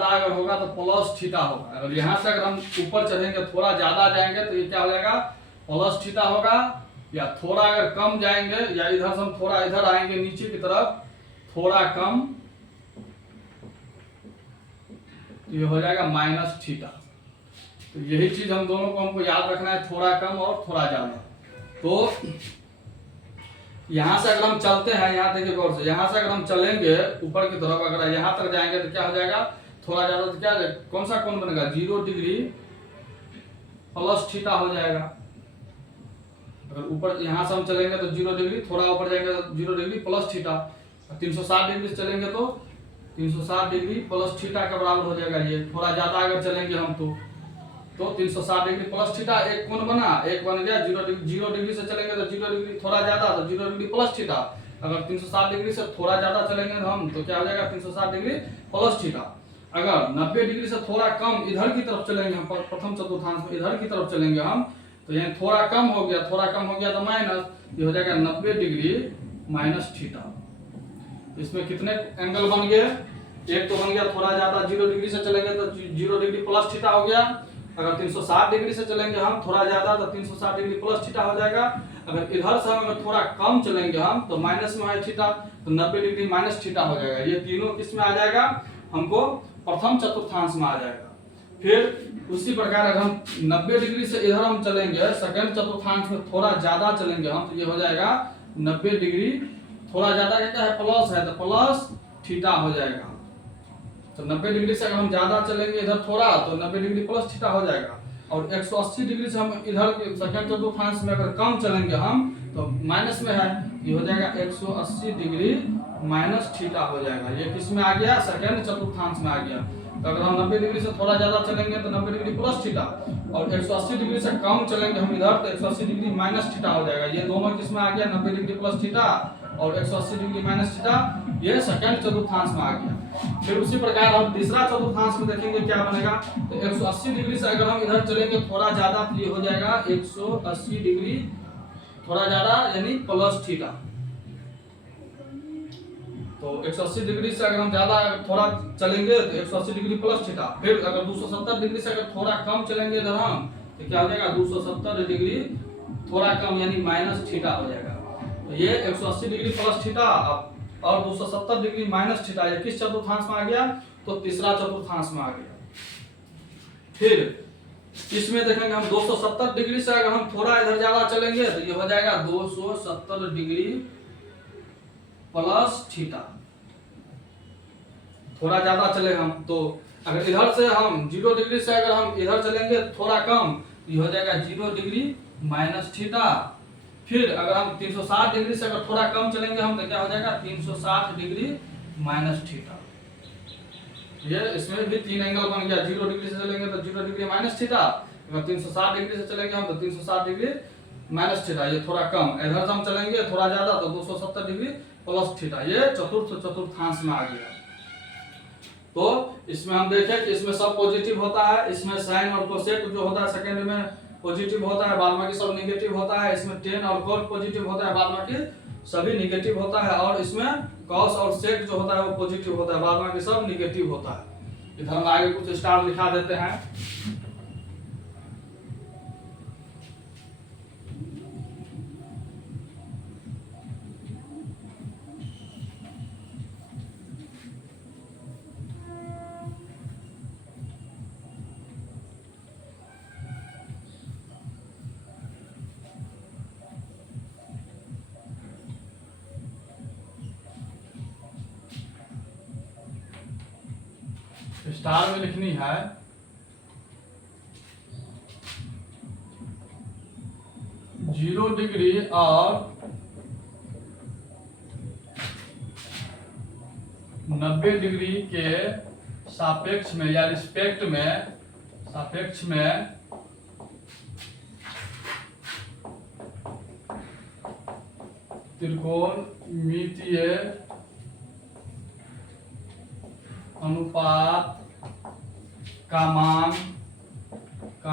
अगर होगा तो प्लस थीटा होगा। अगर यहाँ से अगर हम ऊपर चढ़ेंगे थोड़ा ज्यादा जाएंगे तो ये क्या हो जाएगा, प्लस थीटा होगा। या थोड़ा अगर कम जाएंगे, या इधर से हम थोड़ा इधर आएंगे नीचे की तरफ, थोड़ा कम, तो ये हो जाएगा माइनस थीटा। तो यही चीज हम दोनों को हमको याद रखना है, थोड़ा कम और थोड़ा ज्यादा। तो यहाँ से अगर हम चलते हैं, यहाँ देखिए गौर से, यहाँ से अगर हम चलेंगे ऊपर की तरफ, अगर यहाँ तक जाएंगे तो क्या हो जाएगा, थोड़ा ज्यादा, तो क्या कौन सा कोण बनेगा, 0 डिग्री प्लस थीटा हो जाएगा। अगर ऊपर यहाँ से हम चलेंगे तो 0 डिग्री, थोड़ा ऊपर जाएंगे तो 0 डिग्री प्लस थीटा। 360 डिग्री से चलेंगे तो 360 डिग्री प्लस थीटा के बराबर हो जाएगा। ये थोड़ा ज्यादा अगर चलेंगे हम तो 360 डिग्री प्लस थीटा एक कोण बना, एक बन गया। 0 डिग्री से चलेंगे तो 0 डिग्री थोड़ा ज्यादा, तो 0 डिग्री प्लस थीटा। अगर 360 डिग्री से थोड़ा ज्यादा चलेंगे हम तो क्या हो जाएगा, 360 डिग्री प्लस थीटा। अगर 90 डिग्री से थोड़ा कम इधर की तरफ चलेंगे हम, प्रथम चतुर्थांश में इधर की तरफ चलेंगे हम, तो यहाँ थोड़ा कम हो गया तो माइनस, ये हो जाएगा 90 डिग्री माइनस थीटा। इसमें कितने एंगल बन गए, एक तो बन गया थोड़ा ज्यादा, 0 डिग्री से चलेंगे तो 0 डिग्री प्लस थीटा हो गया। अगर 360 डिग्री से चलेंगे हम थोड़ा ज्यादा तो 360 डिग्री प्लस थीटा हो जाएगा। अगर इधर से हम थोड़ा कम चलेंगे हम तो माइनस में है थीटा, तो 90 डिग्री माइनस थीटा हो जाएगा। ये तीनों किस में आ जाएगा, हमको प्रथम चतुर्थांश में आ जाएगा। फिर उसी प्रकार अगर हम 90 डिग्री से इधर हम चलेंगे सेकंड चतुर्थांश में, थोड़ा ज्यादा चलेंगे हम, तो ये हो जाएगा 90 डिग्री, थोड़ा ज्यादा क्या है, प्लस है, तो प्लस थीटा हो जाएगा। तो 90 डिग्री से अगर हम ज्यादा चलेंगे इधर थोड़ा, तो 90 डिग्री प्लस थीटा हो जाएगा। और 180 डिग्री से हम इधर सेकंड चतुर्थांश में अगर कम चलेंगे हम तो माइनस में है, ये हो जाएगा 180 डिग्री माइनस थीटा हो जाएगा। ये किस में आ गया, सेकंड चतुर्थांश में आ गया। तो अगर हम 90 डिग्री से थोड़ा ज्यादा चलेंगे तो 90 डिग्री प्लस थीटा, और 180 डिग्री से कम चलेंगे हम इधर तो 180 डिग्री माइनस थीटा हो जाएगा। ये दोनों किस में आ गया, 90 डिग्री प्लस थीटा और 180 डिग्री माइनस थीटा, ये सेकंड चतुर्थांश में आ गया। फिर उसी प्रकार हम तीसरा चतुर्थांश में देखेंगे क्या बनेगा, तो 180 डिग्री से अगर हम इधर चलेंगे थोड़ा ज्यादा, तो ये हो जाएगा 180 डिग्री थोड़ा ज्यादा यानी प्लस थीटा। तो 180 डिग्री से अगर हम ज्यादा थोड़ा चलेंगे तो 180 डिग्री प्लस थीटा। फिर अगर 270 डिग्री से अगर थोड़ा कम चलेंगे इधर हम तो क्या हो जाएगा, 270 डिग्री थोड़ा कम यानी माइनस थीटा हो जाएगा। तो ये 180 डिग्री प्लस थीटा और 270 डिग्री माइनस थीटा, ये किस चतुर्थांश में आ गया, तो तीसरा चतुर्थांश में आ गया। फिर इसमें देखेंगे हम 270 डिग्री से अगर हम थोड़ा इधर ज्यादा चलेंगे तो ये हो जाएगा 270 डिग्री प्लस थीटा। थोड़ा ज्यादा चले हम तो अगर इधर से हम 0 डिग्री से अगर हम इधर चलेंगे थोड़ा कम, ये हो जाएगा 0 डिग्री माइनस थीटा। फिर अगर हम 360 डिग्री से अगर थोड़ा कम चलेंगे हम तो क्या हो जाएगा, 360 डिग्री माइनस थीटा। ये इसमें भी तीन एंगल बन गया, 0 डिग्री से चलेंगे तो 0 डिग्री माइनस थीटा, अगर 360 डिग्री से चलेंगे हम तो 360 डिग्री माइनस थीटा, ये थोड़ा कम। इधर से हम चलेंगे थोड़ा ज्यादा तो 270 डिग्री प्लस थीटा। ये चतुर्थांश में आ गया। तो इसमें हम देखें कि इसमें सब पॉजिटिव होता है, इसमें साइन और कोसेक जो होता है सेकंड में पॉजिटिव होता है, बाद बाकी सब नेगेटिव होता है। इसमें टेन और कॉट पॉजिटिव होता है, बाद बाकी सभी नेगेटिव होता है। और इसमें कॉस और सेक जो होता है वो पॉजिटिव होता है, बाद बाकी सब निगेटिव होता है। इधर हम आगे कुछ स्टार लिखा देते हैं। स्टार में लिखनी है 0 डिग्री और 90 डिग्री के सापेक्ष में या रिस्पेक्ट में, सापेक्ष में त्रिकोणमितीय अनुपात का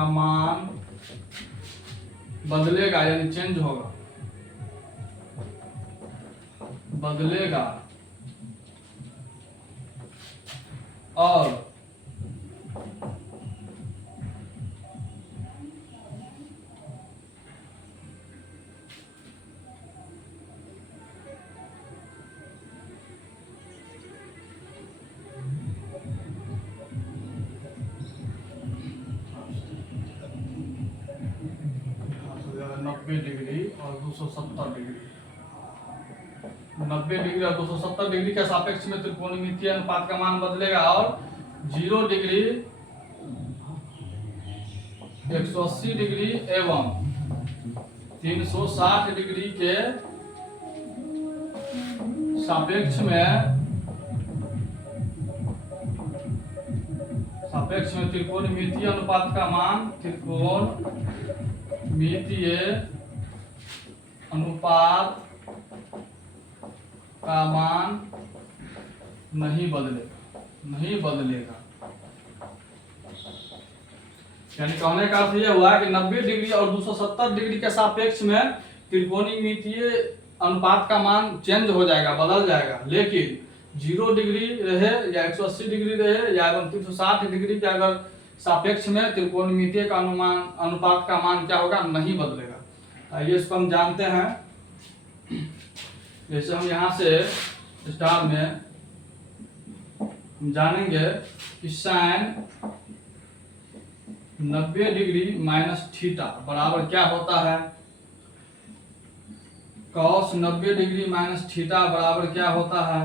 मान बदलेगा, यानी चेंज होगा, बदलेगा और डिग्री और 270 डिग्री, 90 डिग्री और 270 डिग्री के सापेक्ष में त्रिकोणमितीय अनुपात का मान बदलेगा और 0 डिग्री, 180 डिग्री एवं 360 डिग्री के सापेक्ष में त्रिकोणमितीय अनुपात का मान, त्रिकोणमितीय अनुपात का मान नहीं बदलेगा। यानी कहने का अर्थ यह हुआ कि 90 डिग्री और 270 डिग्री के सापेक्ष में त्रिकोणमितीय अनुपात का मान चेंज हो जाएगा, बदल जाएगा, लेकिन 0 डिग्री रहे या 180 डिग्री रहे या 360 डिग्री के अगर सापेक्ष में त्रिकोणमितीय का अनुपात का मान क्या होगा, नहीं बदलेगा। आइए इसको हम जानते हैं। जैसे हम यहाँ से स्टार में हम जानेंगे कि साइन 90 डिग्री माइनस थीटा बराबर क्या होता है, कॉस 90 डिग्री माइनस थीटा बराबर क्या होता है,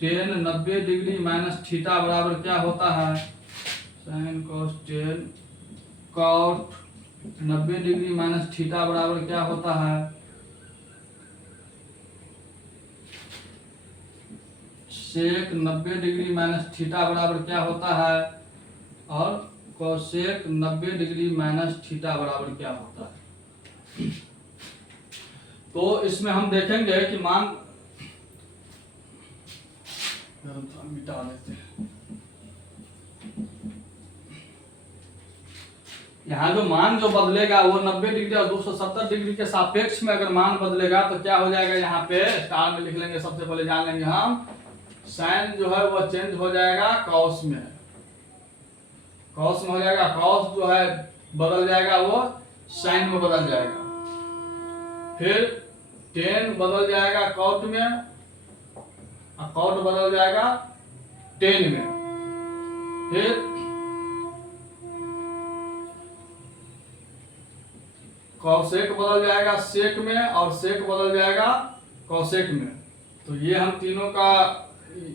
टेन 90 डिग्री माइनस थीटा बराबर क्या होता है, sine cos tan cot 90 degree minus theta बराबर क्या होता है, सेक 90 डिग्री माइनस थीटा बराबर क्या होता है, और कोसेक 90 डिग्री माइनस थीटा बराबर क्या होता है। तो इसमें हम देखेंगे कि मान मिटा देते हैं। यहाँ जो मान जो बदलेगा वो 90 डिग्री और 270 डिग्री के सापेक्ष में अगर मान बदलेगा तो क्या हो जाएगा, यहाँ पे स्टार में लिख लेंगे। सबसे पहले जान लेंगे हम, साइन जो है वो चेंज हो जाएगा कॉस में, कॉस में हो जाएगा, कॉस जो है बदल जाएगा वो साइन में बदल जाएगा, फिर टेन बदल जाएगा कॉट में और कॉट बदल जाएगा टेन में, फिर कॉसेक बदल जाएगा सेक में और सेक बदल जाएगा कॉसेक में। तो ये हम तीनों का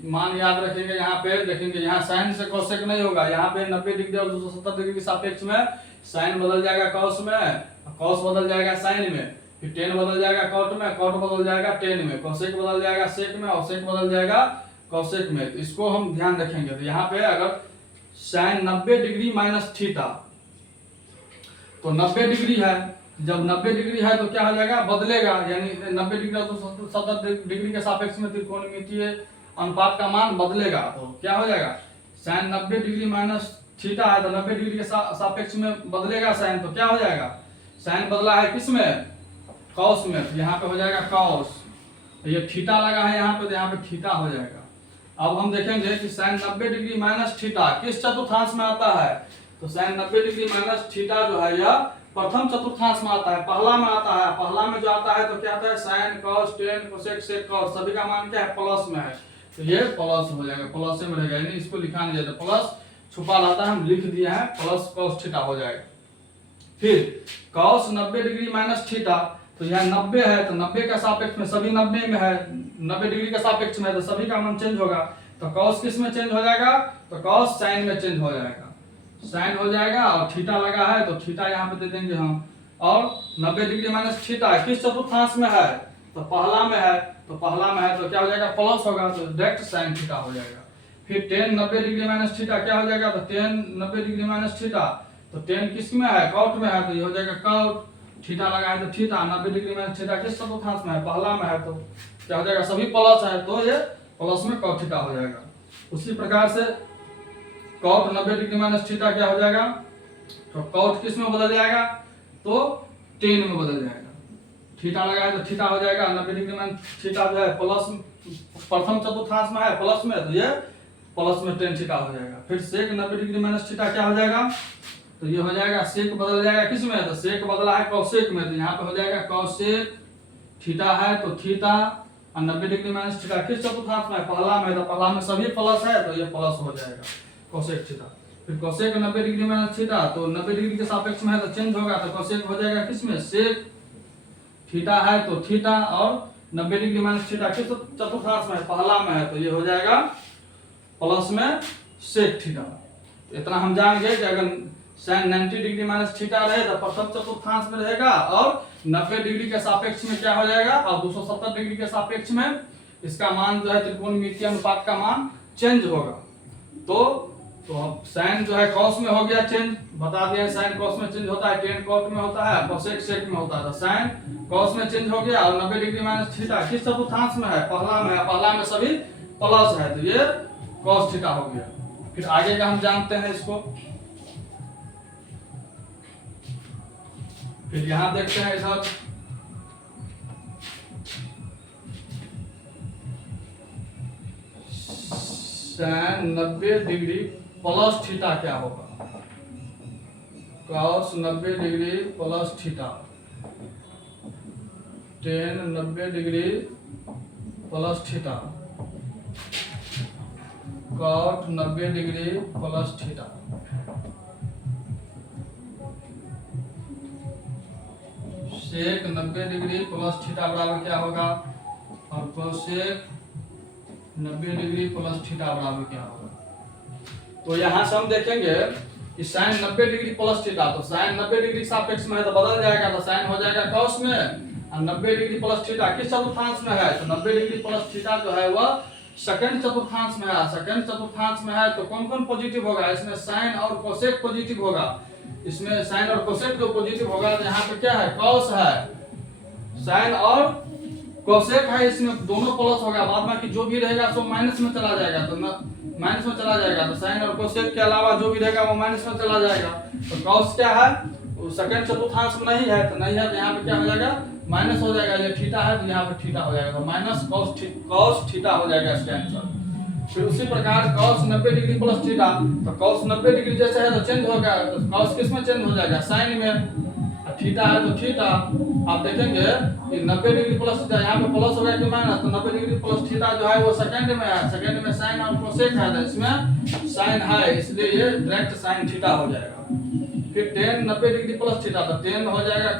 मान याद रखेंगे। यहाँ पे देखेंगे, यहाँ साइन से कॉसेक नहीं होगा, यहाँ पे 90 डिग्री और 270 डिग्री के सापेक्ष में साइन बदल जाएगा कॉस में, कॉस बदल जाएगा साइन में, फिर टेन बदल जाएगा कॉट में, कॉट बदल जाएगा टेन में, कॉसेक बदल जाएगा सेक में और सेक बदल जाएगा कॉसेक में। इसको हम ध्यान रखेंगे। तो यहाँ पे अगर साइन 90 डिग्री माइनस थीटा, तो 90 डिग्री है, जब 90 डिग्री है तो क्या हो जाएगा, बदलेगा, यानी 90 डिग्री और 270 डिग्री के सापेक्ष में त्रिकोणमितीय अनुपात का मान बदलेगा। तो क्या हो जाएगा, साइन 90 डिग्री माइनस थीटा है तो 90 डिग्री के सापेक्ष में बदलेगा साइन, तो क्या हो जाएगा, साइन बदला है किस में, कॉस में, तो यहाँ पे हो जाएगा कॉस ये थीटा लगा है यहाँ पे, तो यहाँ पे थीटा हो जाएगा। अब हम देखेंगे कि साइन 90 डिग्री माइनस थीटा किस चतुर्थांश में आता है। तो साइन 90 डिग्री माइनस थीटा जो है यह प्रथम चतुर्थांश में आता है, पहला में आता है। पहला में जो आता है तो क्या आता है, sine cos tan cosec sec cos सभी का मान क्या है, प्लस में है, तो ये प्लस हो जाएगा, प्लस में रहेगा, यानी इसको लिखा नहीं जाता, प्लस छुपा रहता है, हम लिख दिए हैं प्लस कॉस थीटा हो जाएगा। फिर कॉस 90 डिग्री माइनस थीटा, तो यहाँ 90 है तो 90 का सापेक्ष में सभी 90 में है, 90 डिग्री का सापेक्ष में है तो सभी का मान चेंज होगा। तो कॉस किस में चेंज हो जाएगा, तो कॉस साइन में चेंज हो जाएगा, साइन हो जाएगा। और थीटा लगा है तो थीटा यहाँ पे दे देंगे हम। और 90 डिग्री माइनस थीटा किस चतुर्थांश में है, तो पहला में है, तो पहला में है तो क्या हो जाएगा, प्लस होगा, तो डायरेक्ट साइन थीटा हो जाएगा। फिर टेन 90 डिग्री माइनस थीटा क्या हो जाएगा, तो टेन 90 डिग्री माइनस थीटा, तो टेन किस में है, कॉट में है, तो ये हो जाएगा कॉट। थीटा लगा है तो थीटा 90 डिग्री माइनस थीटा किस चतुर्थांश में है, पहला में है, तो क्या हो जाएगा, सभी प्लस है तो ये प्लस में कॉट थीटा हो जाएगा। उसी प्रकार से कॉट 90 डिग्री माइनस थीटा क्या हो जाएगा, तो कॉट किस में बदल जाएगा, तो टेन में बदल जाएगा। थीटा लगा है तो थीटा हो जाएगा 90 डिग्री माइनस थीटा जो है प्लस प्रथम चतुर्थांश में है, प्लस में, तो ये प्लस में टेन थीटा हो जाएगा। फिर सेक 90 डिग्री माइनस थीटा क्या हो जाएगा, तो ये हो जाएगा सेक बदल जाएगा किस में, तो सेक बदला है कॉसेक में, तो यहाँ पे हो जाएगा कॉसेक थीटा है तो थीटा, और 90 डिग्री माइनस थीटा किस चतुर्थांश में, पहला में, तो पहला में सभी प्लस है तो ये प्लस हो जाएगा कॉसेक थीटा। फिर कॉसेक 90 डिग्री माइनस थीटा, तो 90 डिग्री के सापेक्ष में है तो चेंज होगा, तो कॉसेक हो जाएगा किस में, सेक थीटा है तो थीटा, और 90 डिग्री माइनस थीटा किस चतुर्थांश में, पहला में है, तो ये हो जाएगा प्लस में सेक थीटा। इतना हम जान गए कि अगर साइन 90 डिग्री माइनस थीटा रहे तो प्रथम चतुर्थांश में रहेगा, और 90 डिग्री के सापेक्ष में क्या हो जाएगा, और 270 डिग्री के सापेक्ष में इसका मान जो है त्रिकोणमितीय अनुपात का मान चेंज होगा। तो अब साइन जो है कॉस में हो गया चेंज, बता दिया साइन कॉस में चेंज होता है, टेन कॉट में होता है, कोसेक सेक में होता है। तो साइन कॉस में चेंज हो गया, और 90 डिग्री माइनस थीटा किस चतुर्थांश में है, पहला में है, पहला में सभी प्लस है, तो ये कॉस थीटा हो गया। फिर आगे का हम जानते हैं इसको। फिर यहां देखते हैं इधर साइन 90 डिग्री प्लस थीटा क्या होगा, cos 90 degree plus theta, tan 90 degree plus theta, cot 90 degree plus theta. Sec 90 degree plus theta बराबर क्या होगा, और कोसेक 90 डिग्री प्लस थीटा बराबर क्या होगा। तो यहाँ से हम देखेंगे कि साइन 90 डिग्री प्लस थीटा, तो साइन 90 डिग्री सापेक्ष में है तो बदल जाएगा, तो साइन हो जाएगा कॉस में, और 90 डिग्री प्लस थीटा किस चतुर्थांश में है, तो 90 डिग्री प्लस थीटा जो है वह सेकंड चतुर्थांश में है। सेकंड चतुर्थांश में है तो कौन कौन पॉजिटिव होगा, इसमें साइन और कोसेक पॉजिटिव होगा, इसमें साइन और कोसेक जो पॉजिटिव होगा, तो यहाँ पे क्या है, कॉस है, साइन और कोसेक है, इसमें दोनों प्लस होगा, बाद में कि जो भी रहेगा सो माइनस में चला जाएगा, तो माइनस में चला जाएगा, तो साइन और कोसेक के अलावा जो भी रहेगा वो माइनस में चला जाएगा। तो कॉस क्या है, सेकंड चतुर्थांश में नहीं है, तो नहीं है, तो यहाँ पे क्या हो जाएगा, माइनस हो जाएगा। ये थीटा है तो यहाँ पे थीटा हो जाएगा, तो माइनस कॉस थीटा हो जाएगा इसका आंसर। फिर उसी प्रकार cos 90 डिग्री प्लस थीटा, तो cos 90 डिग्री जैसे है तो चेंज होगा, तो cos किस में चेंज हो जाएगा, साइन में, थीटा है तो थीटा। आप देखेंगे कि 90 डिग्री प्लस थीटा यहाँ पे प्लस हो गया कि माइनस, तो 90 डिग्री प्लस थीटा जो है वो सेकंड में है, सेकंड में साइन और कोसेक है, तो इसमें साइन है, इसलिए ये डायरेक्ट साइन थीटा हो जाएगा। फिर tan 90 डिग्री प्लस थीटा, तो tan हो जाएगा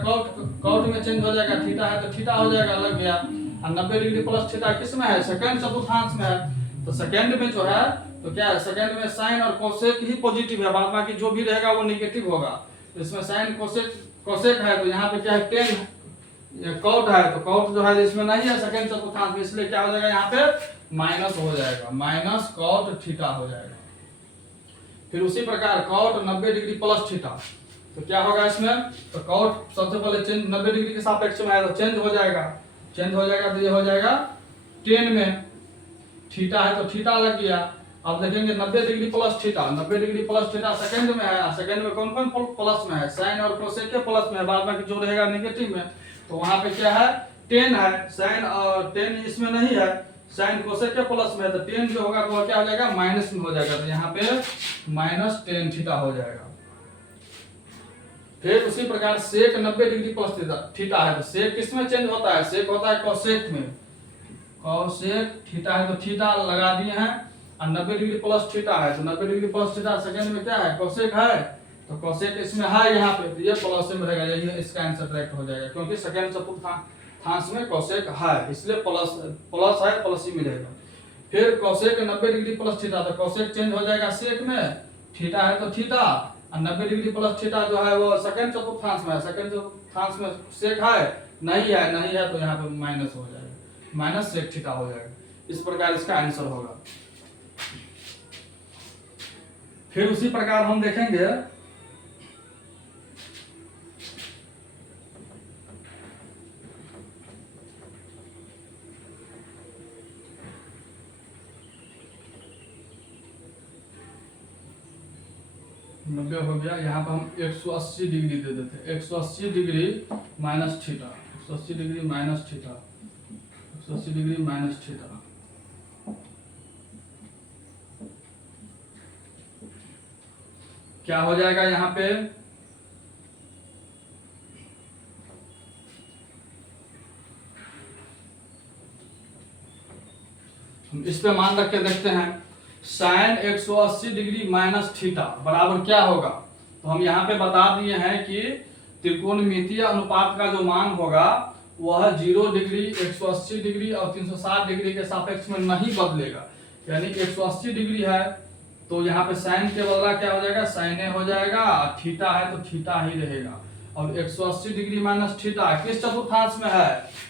कॉट में चेंज हो जाएगा, थीटा है तो थीटा हो जाएगा, लग गया। और 90 डिग्री प्लस थीटा किस में है, सेकंड चतुर्थांश में है, तो सेकंड में जो है तो क्या है, सेकंड में साइन और कोसेक ही पॉजिटिव है, बाद बाकी जो भी रहेगा वो नेगेटिव होगा। इसमें साइन कोसेक है, तो यहाँ पे क्या है, tan कॉट है, तो कॉट जो है इसमें नहीं है सेकंड चतुर्थांश में, इसलिए क्या हो जाएगा, यहाँ पे माइनस हो जाएगा, माइनस कॉट थीटा हो जाएगा। फिर उसी प्रकार कॉट 90 डिग्री प्लस थीटा, तो क्या होगा इसमें, तो कॉट सबसे पहले चेंज 90 डिग्री के सापेक्ष में है तो चेंज हो जाएगा, चेंज हो जाएगा, तो ये हो जाएगा tan में, थीटा है तो थीटा लग गया। अब देखेंगे 90 degree plus theta, 90 degree plus theta second में है, सेकंड में कौन कौन प्लस में है, साइन और कोसेक के प्लस में है, बाद में जो रहेगा नेगेटिव में, तो वहां पे क्या है टेन है, साइन और टेन इसमें नहीं है, साइन कोसेक के प्लस में है, तो टेन जो होगा तो क्या हो जाएगा माइनस में हो जाएगा, तो यहाँ पे माइनस टेन थीटा हो जाएगा। फिर उसी प्रकार सेक 90 डिग्री प्लस थीटा है, तो सेक किसमें चेंज होता है, सेक होता है कोसेक में, कोसेक थीटा है तो थीटा लगा दिए हैं, और 90 डिग्री प्लस थीटा है तो 90 डिग्री प्लस थीटा सेकंड में क्या है कोसेक है, तो कोसेक इसमें है यहाँ पे, तो ये प्लस में रहेगा, यही इसका आंसर करेक्ट हो जाएगा, क्योंकि सेकंड चतुर्थांश में कोसेक है इसलिए प्लस प्लस है, प्लस ही मिलेगा। फिर कोसेक 90 डिग्री प्लस थीटा, तो कोसेक चेंज हो जाएगा सेक में, थीटा है तो थीटा, और 90 डिग्री प्लस थीटा जो है वो सेकंड चतुर्थांश में है, सेकंड चतुर्थांश में सेक है नहीं है तो यहाँ पे माइनस हो जाएगा, माइनस सेक थीटा हो जाएगा। इस प्रकार इसका आंसर होगा। फिर उसी प्रकार हम देखेंगे नब्बे हो गया, यहाँ पर हम 180 डिग्री दे देते हैं, 180 degree minus theta, 180 degree minus theta, 180 degree minus theta, क्या हो जाएगा यहाँ पे, हम इस पे मान रख के देखते हैं, साइन 180 डिग्री माइनस थीटा बराबर क्या होगा, तो हम यहाँ पे बता दिए हैं कि त्रिकोणमितीय अनुपात का जो मान होगा वह 0 डिग्री, 180 डिग्री और 360 डिग्री के सापेक्ष में नहीं बदलेगा, यानी 180 डिग्री है तो यहाँ पे साइन के बदला क्या हो जाएगा साइने हो जाएगा, थीटा है तो थीटा ही रहेगा, और 180 डिग्री माइनस थीटा किस चतुर्थांश में है,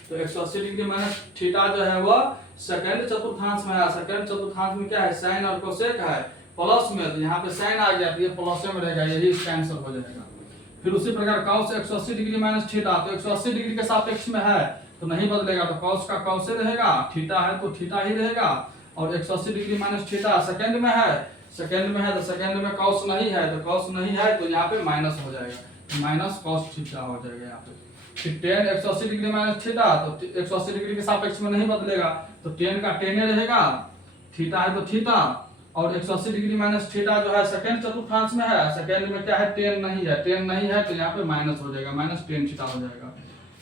तो 180 डिग्री माइनस थीटा जो है वह सेकंड चतुर्थांश में है, सेकंड चतुर्थांश में क्या है साइन और कोसेक है प्लस में, तो यहाँ पे साइन आ गया तो ये प्लस में रहेगा, यही इसका आंसर हो जाएगा। फिर उसी प्रकार कॉस 180 डिग्री माइनस थीटा, तो 180 डिग्री के सापेक्ष में है तो नहीं बदलेगा, तो कॉस का कॉस से रहेगा, थीटा है तो थीटा ही रहेगा, और 180 डिग्री माइनस थीटा सेकंड में है, सेकंड में है तो सेकंड में कॉस नहीं है, तो कॉस नहीं है तो यहाँ पे माइनस हो जाएगा, माइनस कॉस थीटा हो जाएगा यहाँ पे। फिर टेन 180 डिग्री माइनस थीटा, तो 180 डिग्री के सापेक्ष में नहीं बदलेगा, तो टेन का टेन रहेगा, थीटा है तो थीटा, और 180 डिग्री माइनस थीटा जो है सेकंड चतुर्थांश में है, सेकंड में क्या है टेन नहीं है, टेन नहीं है तो यहाँ पे माइनस हो जाएगा, माइनस टेन थीटा हो जाएगा।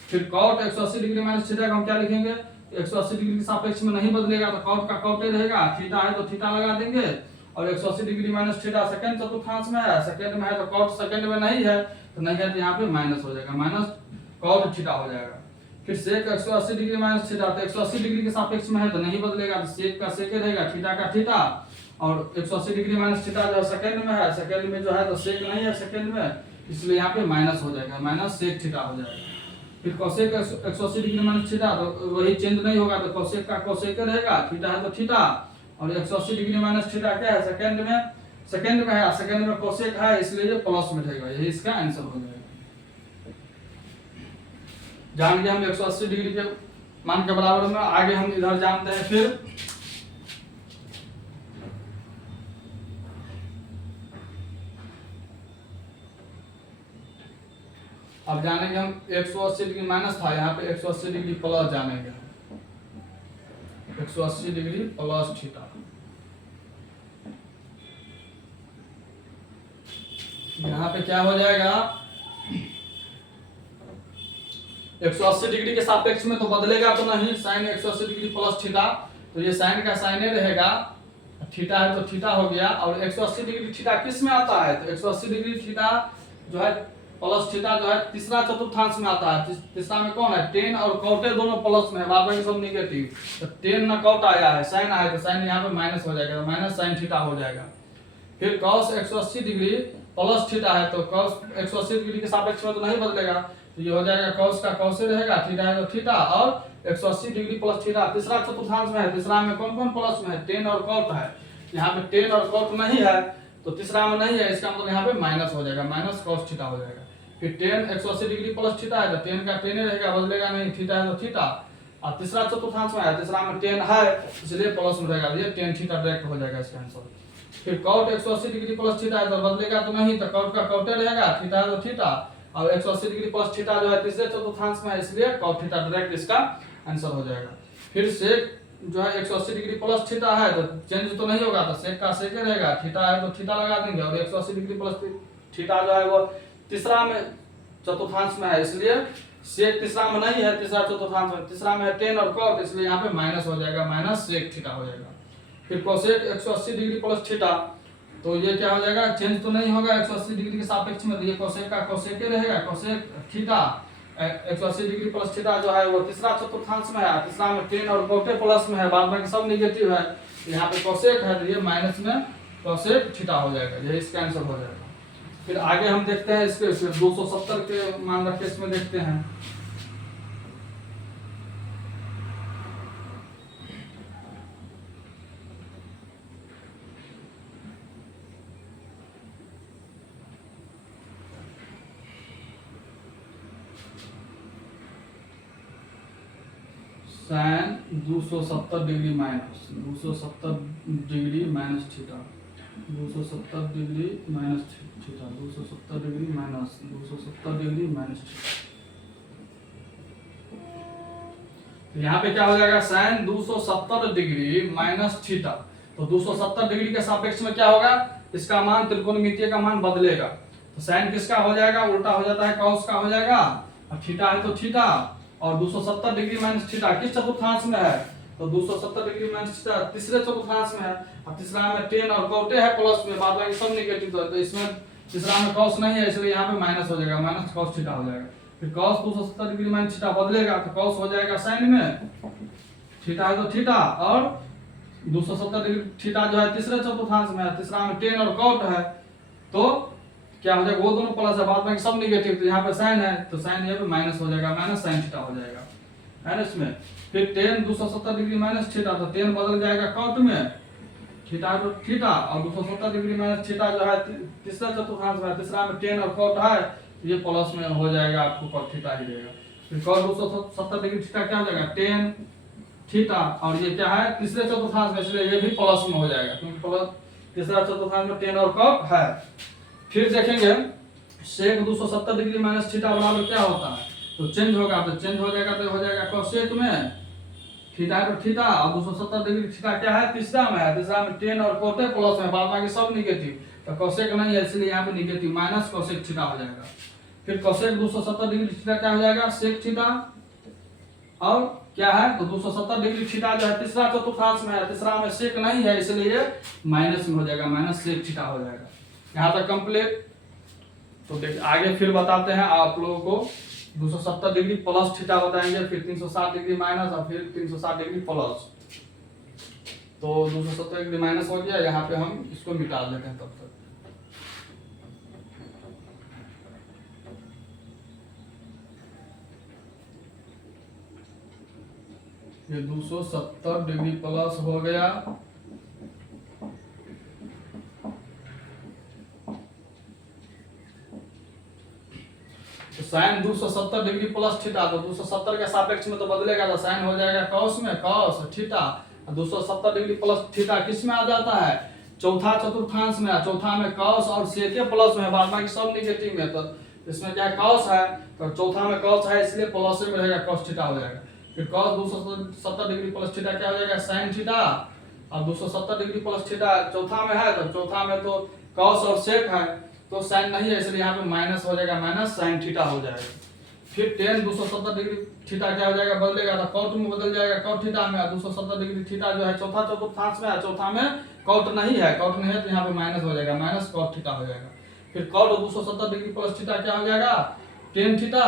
फिर कॉट 180 डिग्री माइनस थीटा का हम क्या लिखेंगे, 180 डिग्री के सापेक्ष में नहीं बदलेगा तो कॉट का कॉट रहेगा, थीटा है तो थीटा लगा देंगे, और 180 डिग्री माइनस थीटा सेकंड चतुर्थांश में है, सेकंड में है तो कॉट सेकंड में नहीं है तो नहीं है तो यहाँ पे माइनस हो जाएगा, माइनस कॉट थीटा हो जाएगा। फिर सेक 180 डिग्री माइनस थीटा, तो 180 डिग्री के सापेक्ष में है तो नहीं बदलेगा, तो सेक का सेक रहेगा, थीटा का थीटा, और 180 डिग्री माइनस थीटा जो सेकंड में है, सेकंड में जो है तो सेक नहीं है सेकंड में, इसलिए यहाँ पे माइनस हो जाएगा, माइनस सेक थीटा हो जाएगा। फिर कोसेक 180 डिग्री माइनस थीटा, तो वही चेंज नहीं होगा, तो कोसेक का कोसेक रहेगा, थीटा है तो थीटा, और 180 डिग्री माइनस थीटा क्या है सेकंड में है, सेकंड में कोसेक है इसलिए ये प्लस में रहेगा, यही इसका आंसर हो जाएगा। जान गए हम 180 डिग्री के मान के बराबर में, आगे हम इधर जानते हैं। फिर अब जानेंगे हम 180 डिग्री माइनस था, यहाँ पे 180 डिग्री प्लस जानेंगे, 180 डिग्री प्लस थीटा, यहाँ पे क्या हो जाएगा 180 डिग्री के सापेक्ष में तो बदलेगा तो नहीं, साइन 180 डिग्री प्लस थीटा, तो ये साइन का साइन रहेगा, थीटा है तो थीटा हो गया, और 180 डिग्री थीटा किस में आता है, तो 180 डिग्री थीटा जो है प्लस थीटा जो है तीसरा चतुर्थांश में आता है, तीसरा में कौन है टेन और कॉटे दोनों प्लस में है, बाकी सब नेगेटिव, तो टेन न कॉट आया है साइन आया तो साइन यहाँ पे माइनस हो जाएगा, माइनस साइन थीटा हो जाएगा। फिर cos 180 डिग्री प्लस थीटा है, तो cos 180 डिग्री के सापेक्ष में तो नहीं बदलेगा, तो ये हो जाएगा cos का cos रहेगा, थीटा है तो थीटा, और 180 डिग्री प्लस थीटा तीसरा चतुर्थांश में है, तीसरा में कौन कौन प्लस में है टेन और कॉट है, यहाँ पे टेन और कॉट नहीं है तो तीसरा में नहीं है, इसका मतलब यहाँ पे माइनस हो जाएगा, माइनस cos थीटा हो जाएगा। फिर टेन 180 डिग्री प्लस थीटा है तो टेन का टेन रहेगा, बदलेगा नहीं, थीटा है तो थीटा, और तीसरा चतुर्थांश में है, तीसरा में टेन है इसलिए प्लस में रहेगा, ये टेन थीटा डायरेक्ट हो जाएगा इसका आंसर। फिर cot 180 डिग्री प्लस थीटा है तो बदलेगा तो नहीं, तो cot का cot रहेगा, थीटा है तो थीटा, और 180 डिग्री प्लस थीटा जो है तीसरे चतुर्थांश में है, इसलिए cos थीटा डायरेक्ट इसका आंसर हो जाएगा। फिर सेक जो है 180 डिग्री प्लस थीटा है तो चेंज तो नहीं होगा, तो सेक का सेक रहेगा, थीटा है तो थीटा लगा देंगे, और 180 डिग्री प्लस थीटा जो है वो तीसरा में चतुर्थांश में है, इसलिए सेक तीसरा में नहीं है, तीसरा चतुर्थांश में, तीसरा में है टेन और कॉट, इसलिए यहाँ पे माइनस हो जाएगा, माइनस सेक थीटा हो जाएगा। फिर कोसेक 180 डिग्री प्लस थीटा, तो ये क्या हो जाएगा, चेंज तो नहीं होगा 180 डिग्री के सापेक्ष में, तो ये कोसेक का कोसेक ही रहेगा, cosec theta 180 degree plus theta जो है वो तीसरा चतुर्थांश में है, तीसरा में टेन और कोटे प्लस में है, बाद में सब नेगेटिव है, यहाँ पे कोसेक है तो ये माइनस में कोसेक थीटा हो जाएगा, यही इसका आंसर हो जाएगा। फिर आगे हम देखते हैं इसके 270 के मान रख के इसमें देखते हैं। Sine 270 degree minus 270 degree minus theta 270 degree minus theta 270 degree minus 270 degree minus theta. तो यहाँ पे क्या हो जाएगा, साइन 270 डिग्री माइनस थीटा, तो 270 डिग्री के सापेक्ष में क्या होगा, इसका मान त्रिकोणमितीय का मान बदलेगा, तो साइन किसका हो जाएगा, उल्टा हो जाता है, कॉस का हो जाएगा, और थीटा है तो थीटा, और 270 डिग्री माइनस थीटा किस चतुर्थांश में है, तो 270 डिग्री माइनस थीटा तीसरे चतुर्थांश में है, और तीसरा में टेन और कोटे है प्लस में, बाद बाकी सब नेगेटिव, तो इसमें तीसरा में कॉस नहीं है, इसलिए यहाँ पे माइनस हो जाएगा, माइनस कॉस थीटा हो जाएगा। फिर कॉस 270 डिग्री माइनस थीटा बदलेगा तो कॉस हो जाएगा साइन में, थीटा है तो थीटा, और 270 डिग्री थीटा जो है तीसरे चतुर्थांश में है, तीसरा में टेन और कॉट है, तो क्या हो जाएगा, वो दोनों प्लस है, बाद में सब नेगेटिव, तो यहाँ पे साइन है तो साइन यहाँ पे माइनस हो जाएगा, माइनस साइन थीटा हो जाएगा, है ना इसमें। फिर टेन 270 डिग्री माइनस थीटा, तो टेन बदल जाएगा कॉट में, थीटा तो थीटा, और 270 डिग्री माइनस थीटा जो है तीसरा चतुर्थांश में, तीसरा में टेन और कॉट है, ये प्लस में हो जाएगा, आपको कॉट थीटा ही देगा। फिर कॉट 270 डिग्री थीटा क्या हो जाएगा, टेन थीटा, और ये क्या है तीसरे चतुर्थांश में, इसलिए ये भी प्लस में हो जाएगा, क्योंकि प्लस तीसरा चतुर्थांश में टेन और कॉट है। फिर देखेंगे सेक 270 डिग्री माइनस थीटा बराबर क्या होता है, तो चेंज होगा, तो चेंज हो जाएगा तो हो जाएगा कोसेक में थीटा है तो थीटा, और 270 डिग्री थीटा क्या है तीसरा में है, तीसरा में टेन और कोटे प्लस में, बाद बाकी सब नेगेटिव, तो कोसेक नहीं है, इसलिए यहाँ पे नेगेटिव, माइनस कोसेक थीटा हो जाएगा। फिर कोसेक 270 डिग्री थीटा क्या हो जाएगा, सेक थीटा, और क्या है तो 270 डिग्री थीटा जो है तीसरा चतुर्थांश में है, तीसरा में सेक नहीं है, इसलिए माइनस में हो जाएगा, माइनस सेक थीटा हो जाएगा। यहाँ तक कंप्लीट। तो देखिए आगे फिर बताते हैं आप लोगों को, 270 डिग्री प्लस थीटा बताएंगे, फिर 360 डिग्री माइनस, और फिर 360 डिग्री प्लस। तो 270 डिग्री माइनस हो गया, यहाँ पे हम इसको मिटा देते हैं तब तक। ये 270 डिग्री प्लस हो गया, तो साइन 270 डिग्री प्लस थीटा, तो 270 के सापेक्ष में तो बदलेगा, तो साइन हो जाएगा कॉस में, cos theta, 270 degree plus theta किस में आ जाता है, चौथा चतुर्थांश में, चौथा में कॉस और सेक प्लस में, बाद बाकी सब नेगेटिव में, तो इसमें क्या कॉस है, तो चौथा में कॉस है, इसलिए प्लस में रहेगा, कॉस थीटा हो जाएगा। फिर कॉस 270 डिग्री प्लस थीटा क्या हो जाएगा, साइन थीटा, और 270 डिग्री प्लस थीटा चौथा में है, तो चौथा में तो कॉस और सेक है, तो साइन नहीं है, इसलिए यहाँ पे माइनस हो जाएगा, माइनस साइन थीटा हो जाएगा। फिर टेन 270 डिग्री थीटा क्या हो जाएगा, बदलेगा, तो कॉट में बदल जाएगा, कॉट थीटा में, 270 डिग्री थीटा जो है चौथा चतुर्थांश में है, चौथा में कॉट नहीं है, कॉट नहीं है तो यहाँ पे माइनस हो जाएगा, माइनस कॉट थीटा हो जाएगा। फिर कॉट 270 डिग्री प्लस थीटा क्या हो जाएगा, टेन थीटा,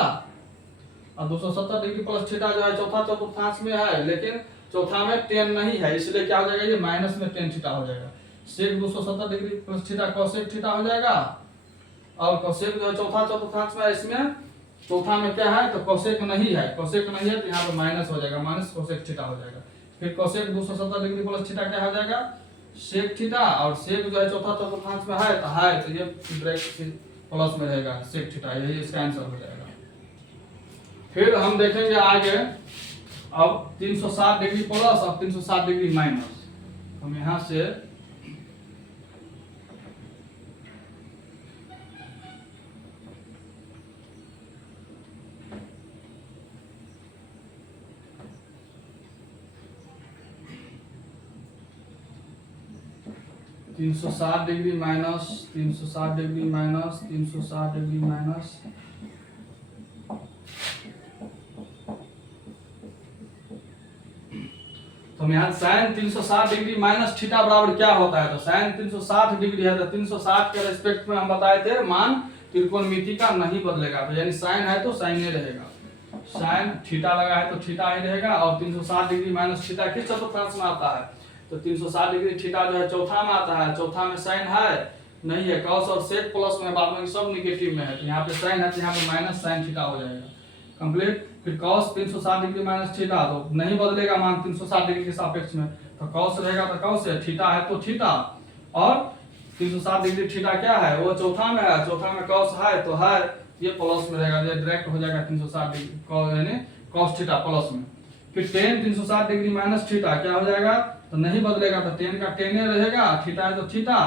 और 270 डिग्री प्लस थीटा जो है चौथा चतुर्थांश में है, लेकिन चौथा में टेन नहीं है, इसलिए क्या हो जाएगा, ये माइनस में टेन थीटा हो जाएगा। सेक 270 degree plus theta cosec theta हो जाएगा, और कोसेक जो है चौथा चतुर्थांश में, इसमें चौथा में क्या है तो कोसेक नहीं है, कोसेक नहीं है तो यहाँ पे माइनस हो जाएगा, माइनस कोसेक थीटा हो जाएगा। फिर कोसेक 270 डिग्री प्लस थीटा क्या हो जाएगा, सेक थीटा, और सेक जो है चौथा चतुर्थांश में है तो ये प्लस में रहेगा, सेक थीटा, यही इसका आंसर हो जाएगा। फिर हम देखेंगे आगे, अब 360 डिग्री प्लस और 360 डिग्री माइनस। हम यहाँ से 360 degree minus 360 degree minus 360 degree minus तो हम यहाँ साइन 360 डिग्री माइनस थीटा बराबर क्या होता है, तो साइन 360 डिग्री है तो 360 के रेस्पेक्ट में हम बताए थे मान त्रिकोणमिति का नहीं बदलेगा, तो यानी साइन है तो साइन ही रहेगा, साइन थीटा लगा है तो थीटा ही रहेगा। और 360 डिग्री माइनस थीटा किस चतुर्थांश में आता है, तो 360 डिग्री थीटा जो है चौथा में आता है, चौथा में साइन है नहीं है, कॉस और सेक प्लस में बाद में सब निगेटिव में है, तो यहाँ पे साइन है तो यहाँ पे माइनस साइन थीटा हो जाएगा कंप्लीट। फिर cos 360 डिग्री माइनस थीटा तो नहीं बदलेगा मान 360 डिग्री के सापेक्ष में, तो cos रहेगा तो cos है, थीटा है तो थीटा, और 360 डिग्री थीटा क्या है वो चौथा में है, चौथा में cos है तो है ये प्लस में रहेगा, ये डायरेक्ट हो जाएगा 360 डिग्री यानी cos थीटा प्लस में। फिर tan 360 डिग्री माइनस थीटा क्या हो जाएगा, तो नहीं बदलेगा तो tan का tan ही रहेगा, थीटा है तो थीटा,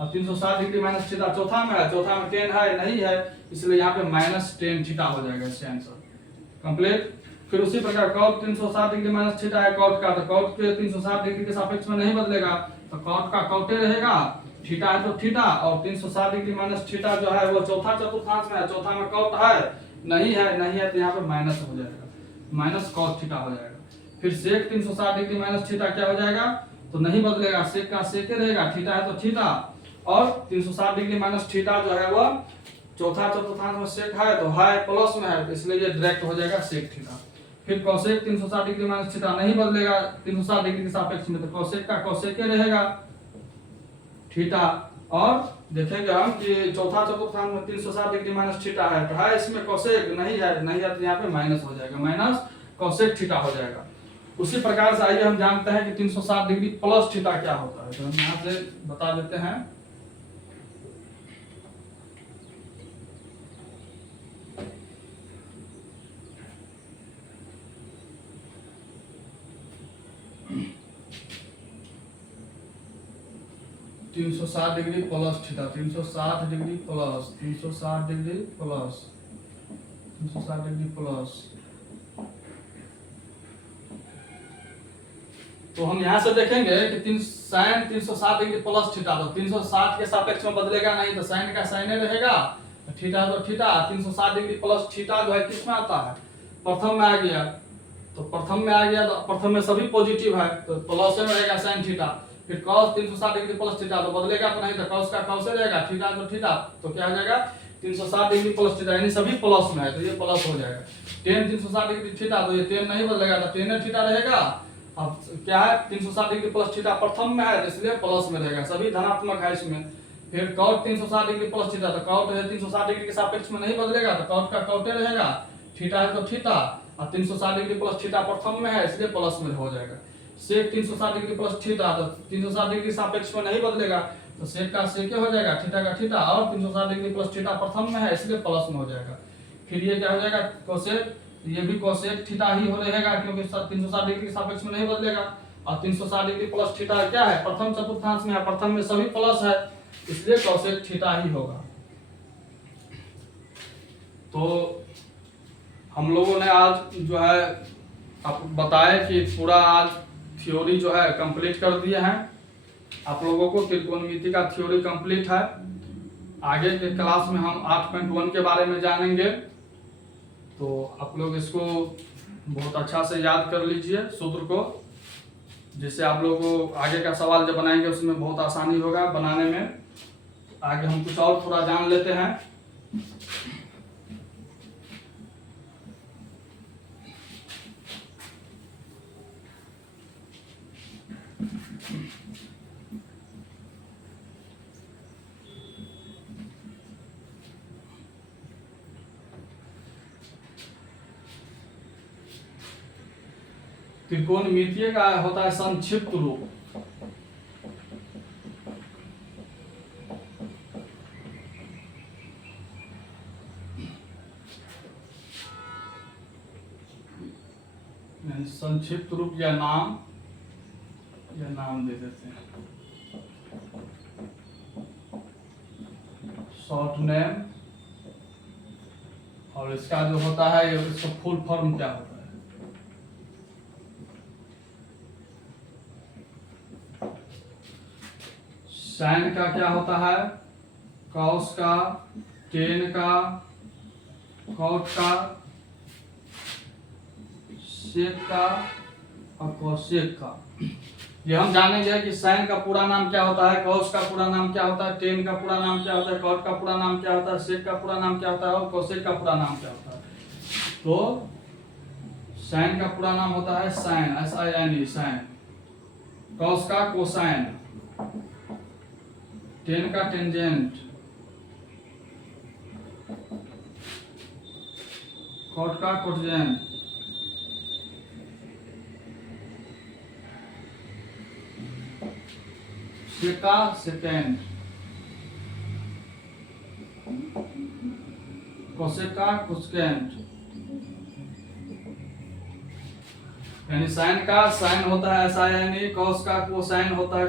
और 360 डिग्री माइनस थीटा चौथा में है, चौथा में tan है नहीं है, इसलिए यहाँ पे माइनस tan थीटा हो जाएगा इसका आंसर कंप्लीट। फिर उसी प्रकार cot 360 डिग्री माइनस थीटा है cot का, तो cot के 360 डिग्री के सापेक्ष में नहीं बदलेगा, तो cot का cot ही रहेगा, थीटा है तो थीटा, और 360 डिग्री माइनस थीटा जो है वो चौथा चतुर्थांश में है, चौथा में cot है नहीं है तो यहाँ पे माइनस हो जाएगा, माइनस cos थीटा हो जाएगा। फिर sec 360 डिग्री माइनस थीटा क्या हो जाएगा, तो नहीं बदलेगा, sec का sec ही रहेगा, थीटा है तो थीटा, और 360 डिग्री माइनस थीटा जो है वो चौथा चतुर्थांश में सेक है तो है प्लस में है, इसलिए ये डायरेक्ट हो जाएगा सेक थीटा। फिर कोसेक 360 डिग्री माइनस थीटा नहीं बदलेगा 360 डिग्री के सापेक्ष में, तो कोसेक का कोसेक ही रहेगा थीटा, और देखेंगे हम कि चौथा चतुर्थांश में 360 डिग्री माइनस थीटा है तो है इसमें कोसेक नहीं है तो यहाँ पे माइनस हो जाएगा, माइनस कोसेक थीटा हो जाएगा। उसी प्रकार से आइए हम जानते हैं कि 360 डिग्री प्लस थीटा क्या होता है, तो हम यहाँ से बता देते हैं। तीन सौ साठ degree plus theta 360 degree plus 360 degree plus 360 degree plus, तो हम यहाँ से देखेंगे कि साइन 360 डिग्री प्लस थीटा, तो 360 के सापेक्ष में बदलेगा नहीं, तो साइन का साइन ही रहेगा, थीटा तो थीटा, 360 डिग्री प्लस थीटा जो है किस में आता है, प्रथम में आ गया, तो प्रथम में आ गया तो प्रथम में सभी पॉजिटिव है तो प्लस में रहेगा साइन थीटा। फिर cos 360 डिग्री प्लस थीटा तो बदलेगा तो नहीं, तो cos का cos रहेगा, थीटा तो थीटा, तो क्या हो जाएगा 360 डिग्री प्लस थीटा, यानी सभी प्लस में है तो ये प्लस हो जाएगा। tan 360 डिग्री थीटा तो ये tan नहीं बदलेगा तो tan थीटा रहेगा। अब क्या है 360 डिग्री प्लस थीटा प्रथम में है इसलिए प्लस में रहेगा, सभी धनात्मक है इसमें। फिर cot 360 डिग्री प्लस थीटा तो cot है 360 डिग्री के सापेक्ष में नहीं बदलेगा तो cot का cot रहेगा, थीटा है तो थीटा, और 360 डिग्री प्लस थीटा प्रथम में है इसलिए प्लस में हो जाएगा। सेक 360 डिग्री प्लस थीटा तो 360 डिग्री सापेक्ष में नहीं बदलेगा तो सेक का सेक हो जाएगा, थीटा का थीटा, और 360 डिग्री प्लस थीटा प्रथम में है इसलिए प्लस में हो जाएगा। फिर ये क्या हो जाएगा कोसेक, ये भी कोसेक थीटा ही हो रहेगा क्योंकि 360 डिग्री के सापेक्ष में नहीं बदलेगा, और 360 डिग्री प्लस थीटा क्या है प्रथम चतुर्थांश में है, प्रथम में सभी प्लस है इसलिए कोसेक थीटा ही होगा। तो हम लोगों ने आज जो है आप बताए कि पूरा आज थ्योरी जो है कंप्लीट कर दिए हैं, आप लोगों को त्रिकोणमिति का थ्योरी कंप्लीट है। आगे के क्लास में हम 8.1 के बारे में जानेंगे, तो आप लोग इसको बहुत अच्छा से याद कर लीजिए सूत्र को, जिससे आप लोगों को आगे का सवाल जब बनाएंगे उसमें बहुत आसानी होगा बनाने में। आगे हम कुछ और थोड़ा जान लेते हैं। त्रिकोणमितीय का होता है संक्षिप्त रूप, संक्षिप्त रूप या नाम दे देते हैं, शॉर्ट नेम, और इसका जो होता है इसका फुल फॉर्म क्या होता है। साइन का क्या होता है, कॉस का, टेन का, कॉट का, सेक का और कोसेक का। ये हम जानेंगे कि साइन का पूरा नाम क्या होता है, कॉस का पूरा नाम क्या होता है, टेन का पूरा नाम क्या होता है, कॉट का पूरा नाम क्या होता है, सेक का पूरा नाम क्या होता है और कोसेक का पूरा नाम क्या होता है। तो साइन का पूरा नाम होता है साइन, SINE साइन, कॉस का कोसाइन, टेन का टेंजेंट, कॉट का कोटजेंट, सेक का सेकेंड, कोसेक का कोसेकेंट। यानी साइन का साइन होता है SINE, कॉस का कोसाइन होता है,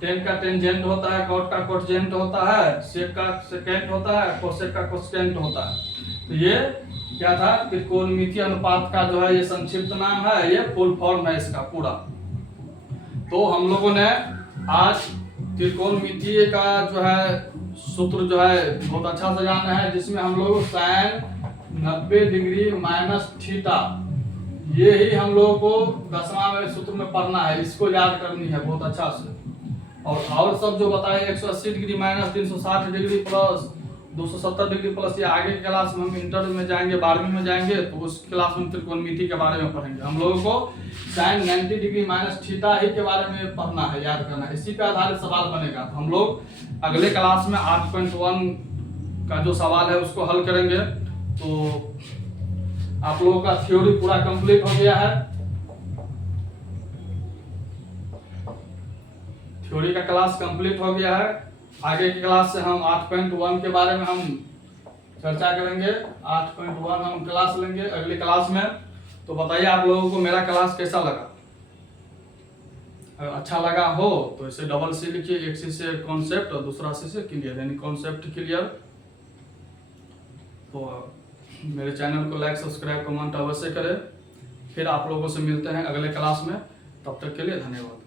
टेन का टेंजेंट होता है, कॉट का कोटजेंट होता है, सेक का सेकेंट होता है, कोसेक का कोसेकेंट होता है। तो ये क्या था, त्रिकोणमितीय अनुपात का जो है ये संक्षिप्त नाम है, ये फुल फॉर्म है इसका पूरा। तो हम लोगों ने आज त्रिकोणमितीय का जो है सूत्र जो है बहुत अच्छा से जाना है, जिसमें हम लोग साइन 90 डिग्री माइनस थीटा, ये ही हम लोगों को 10वां में सूत्र में पढ़ना है, इसको याद करनी है बहुत अच्छा से। और सब जो बताए 180 degree minus 360 degree plus 270 degree plus, ये आगे के क्लास में हम इंटर में जाएंगे, 12वीं में जाएंगे, तो उस क्लास में त्रिकोणमिति के बारे में पढ़ेंगे। हम लोगों को साइन 90 डिग्री माइनस थीटा ही के बारे में पढ़ना है, याद करना है, इसी पे आधारित सवाल बनेगा। तो हम लोग अगले क्लास में 8.1 का जो सवाल है उसको हल करेंगे। तो आप लोगों का थ्योरी पूरा कंप्लीट हो गया है, थ्योरी का क्लास कंप्लीट हो गया है। आगे की क्लास से हम 8.1 के बारे में हम चर्चा करेंगे, 8.1 हम क्लास लेंगे अगली क्लास में। तो बताइए आप लोगों को मेरा क्लास कैसा लगा, अगर अच्छा लगा हो तो इसे डबल C लिखिए, एक C से कॉन्सेप्ट और दूसरा C से क्लियर, यानी कॉन्सेप्ट क्लियर। तो मेरे चैनल को लाइक सब्सक्राइब कमेंट अवश्य करें। फिर आप लोगों से मिलते हैं अगले क्लास में, तब तक के लिए धन्यवाद।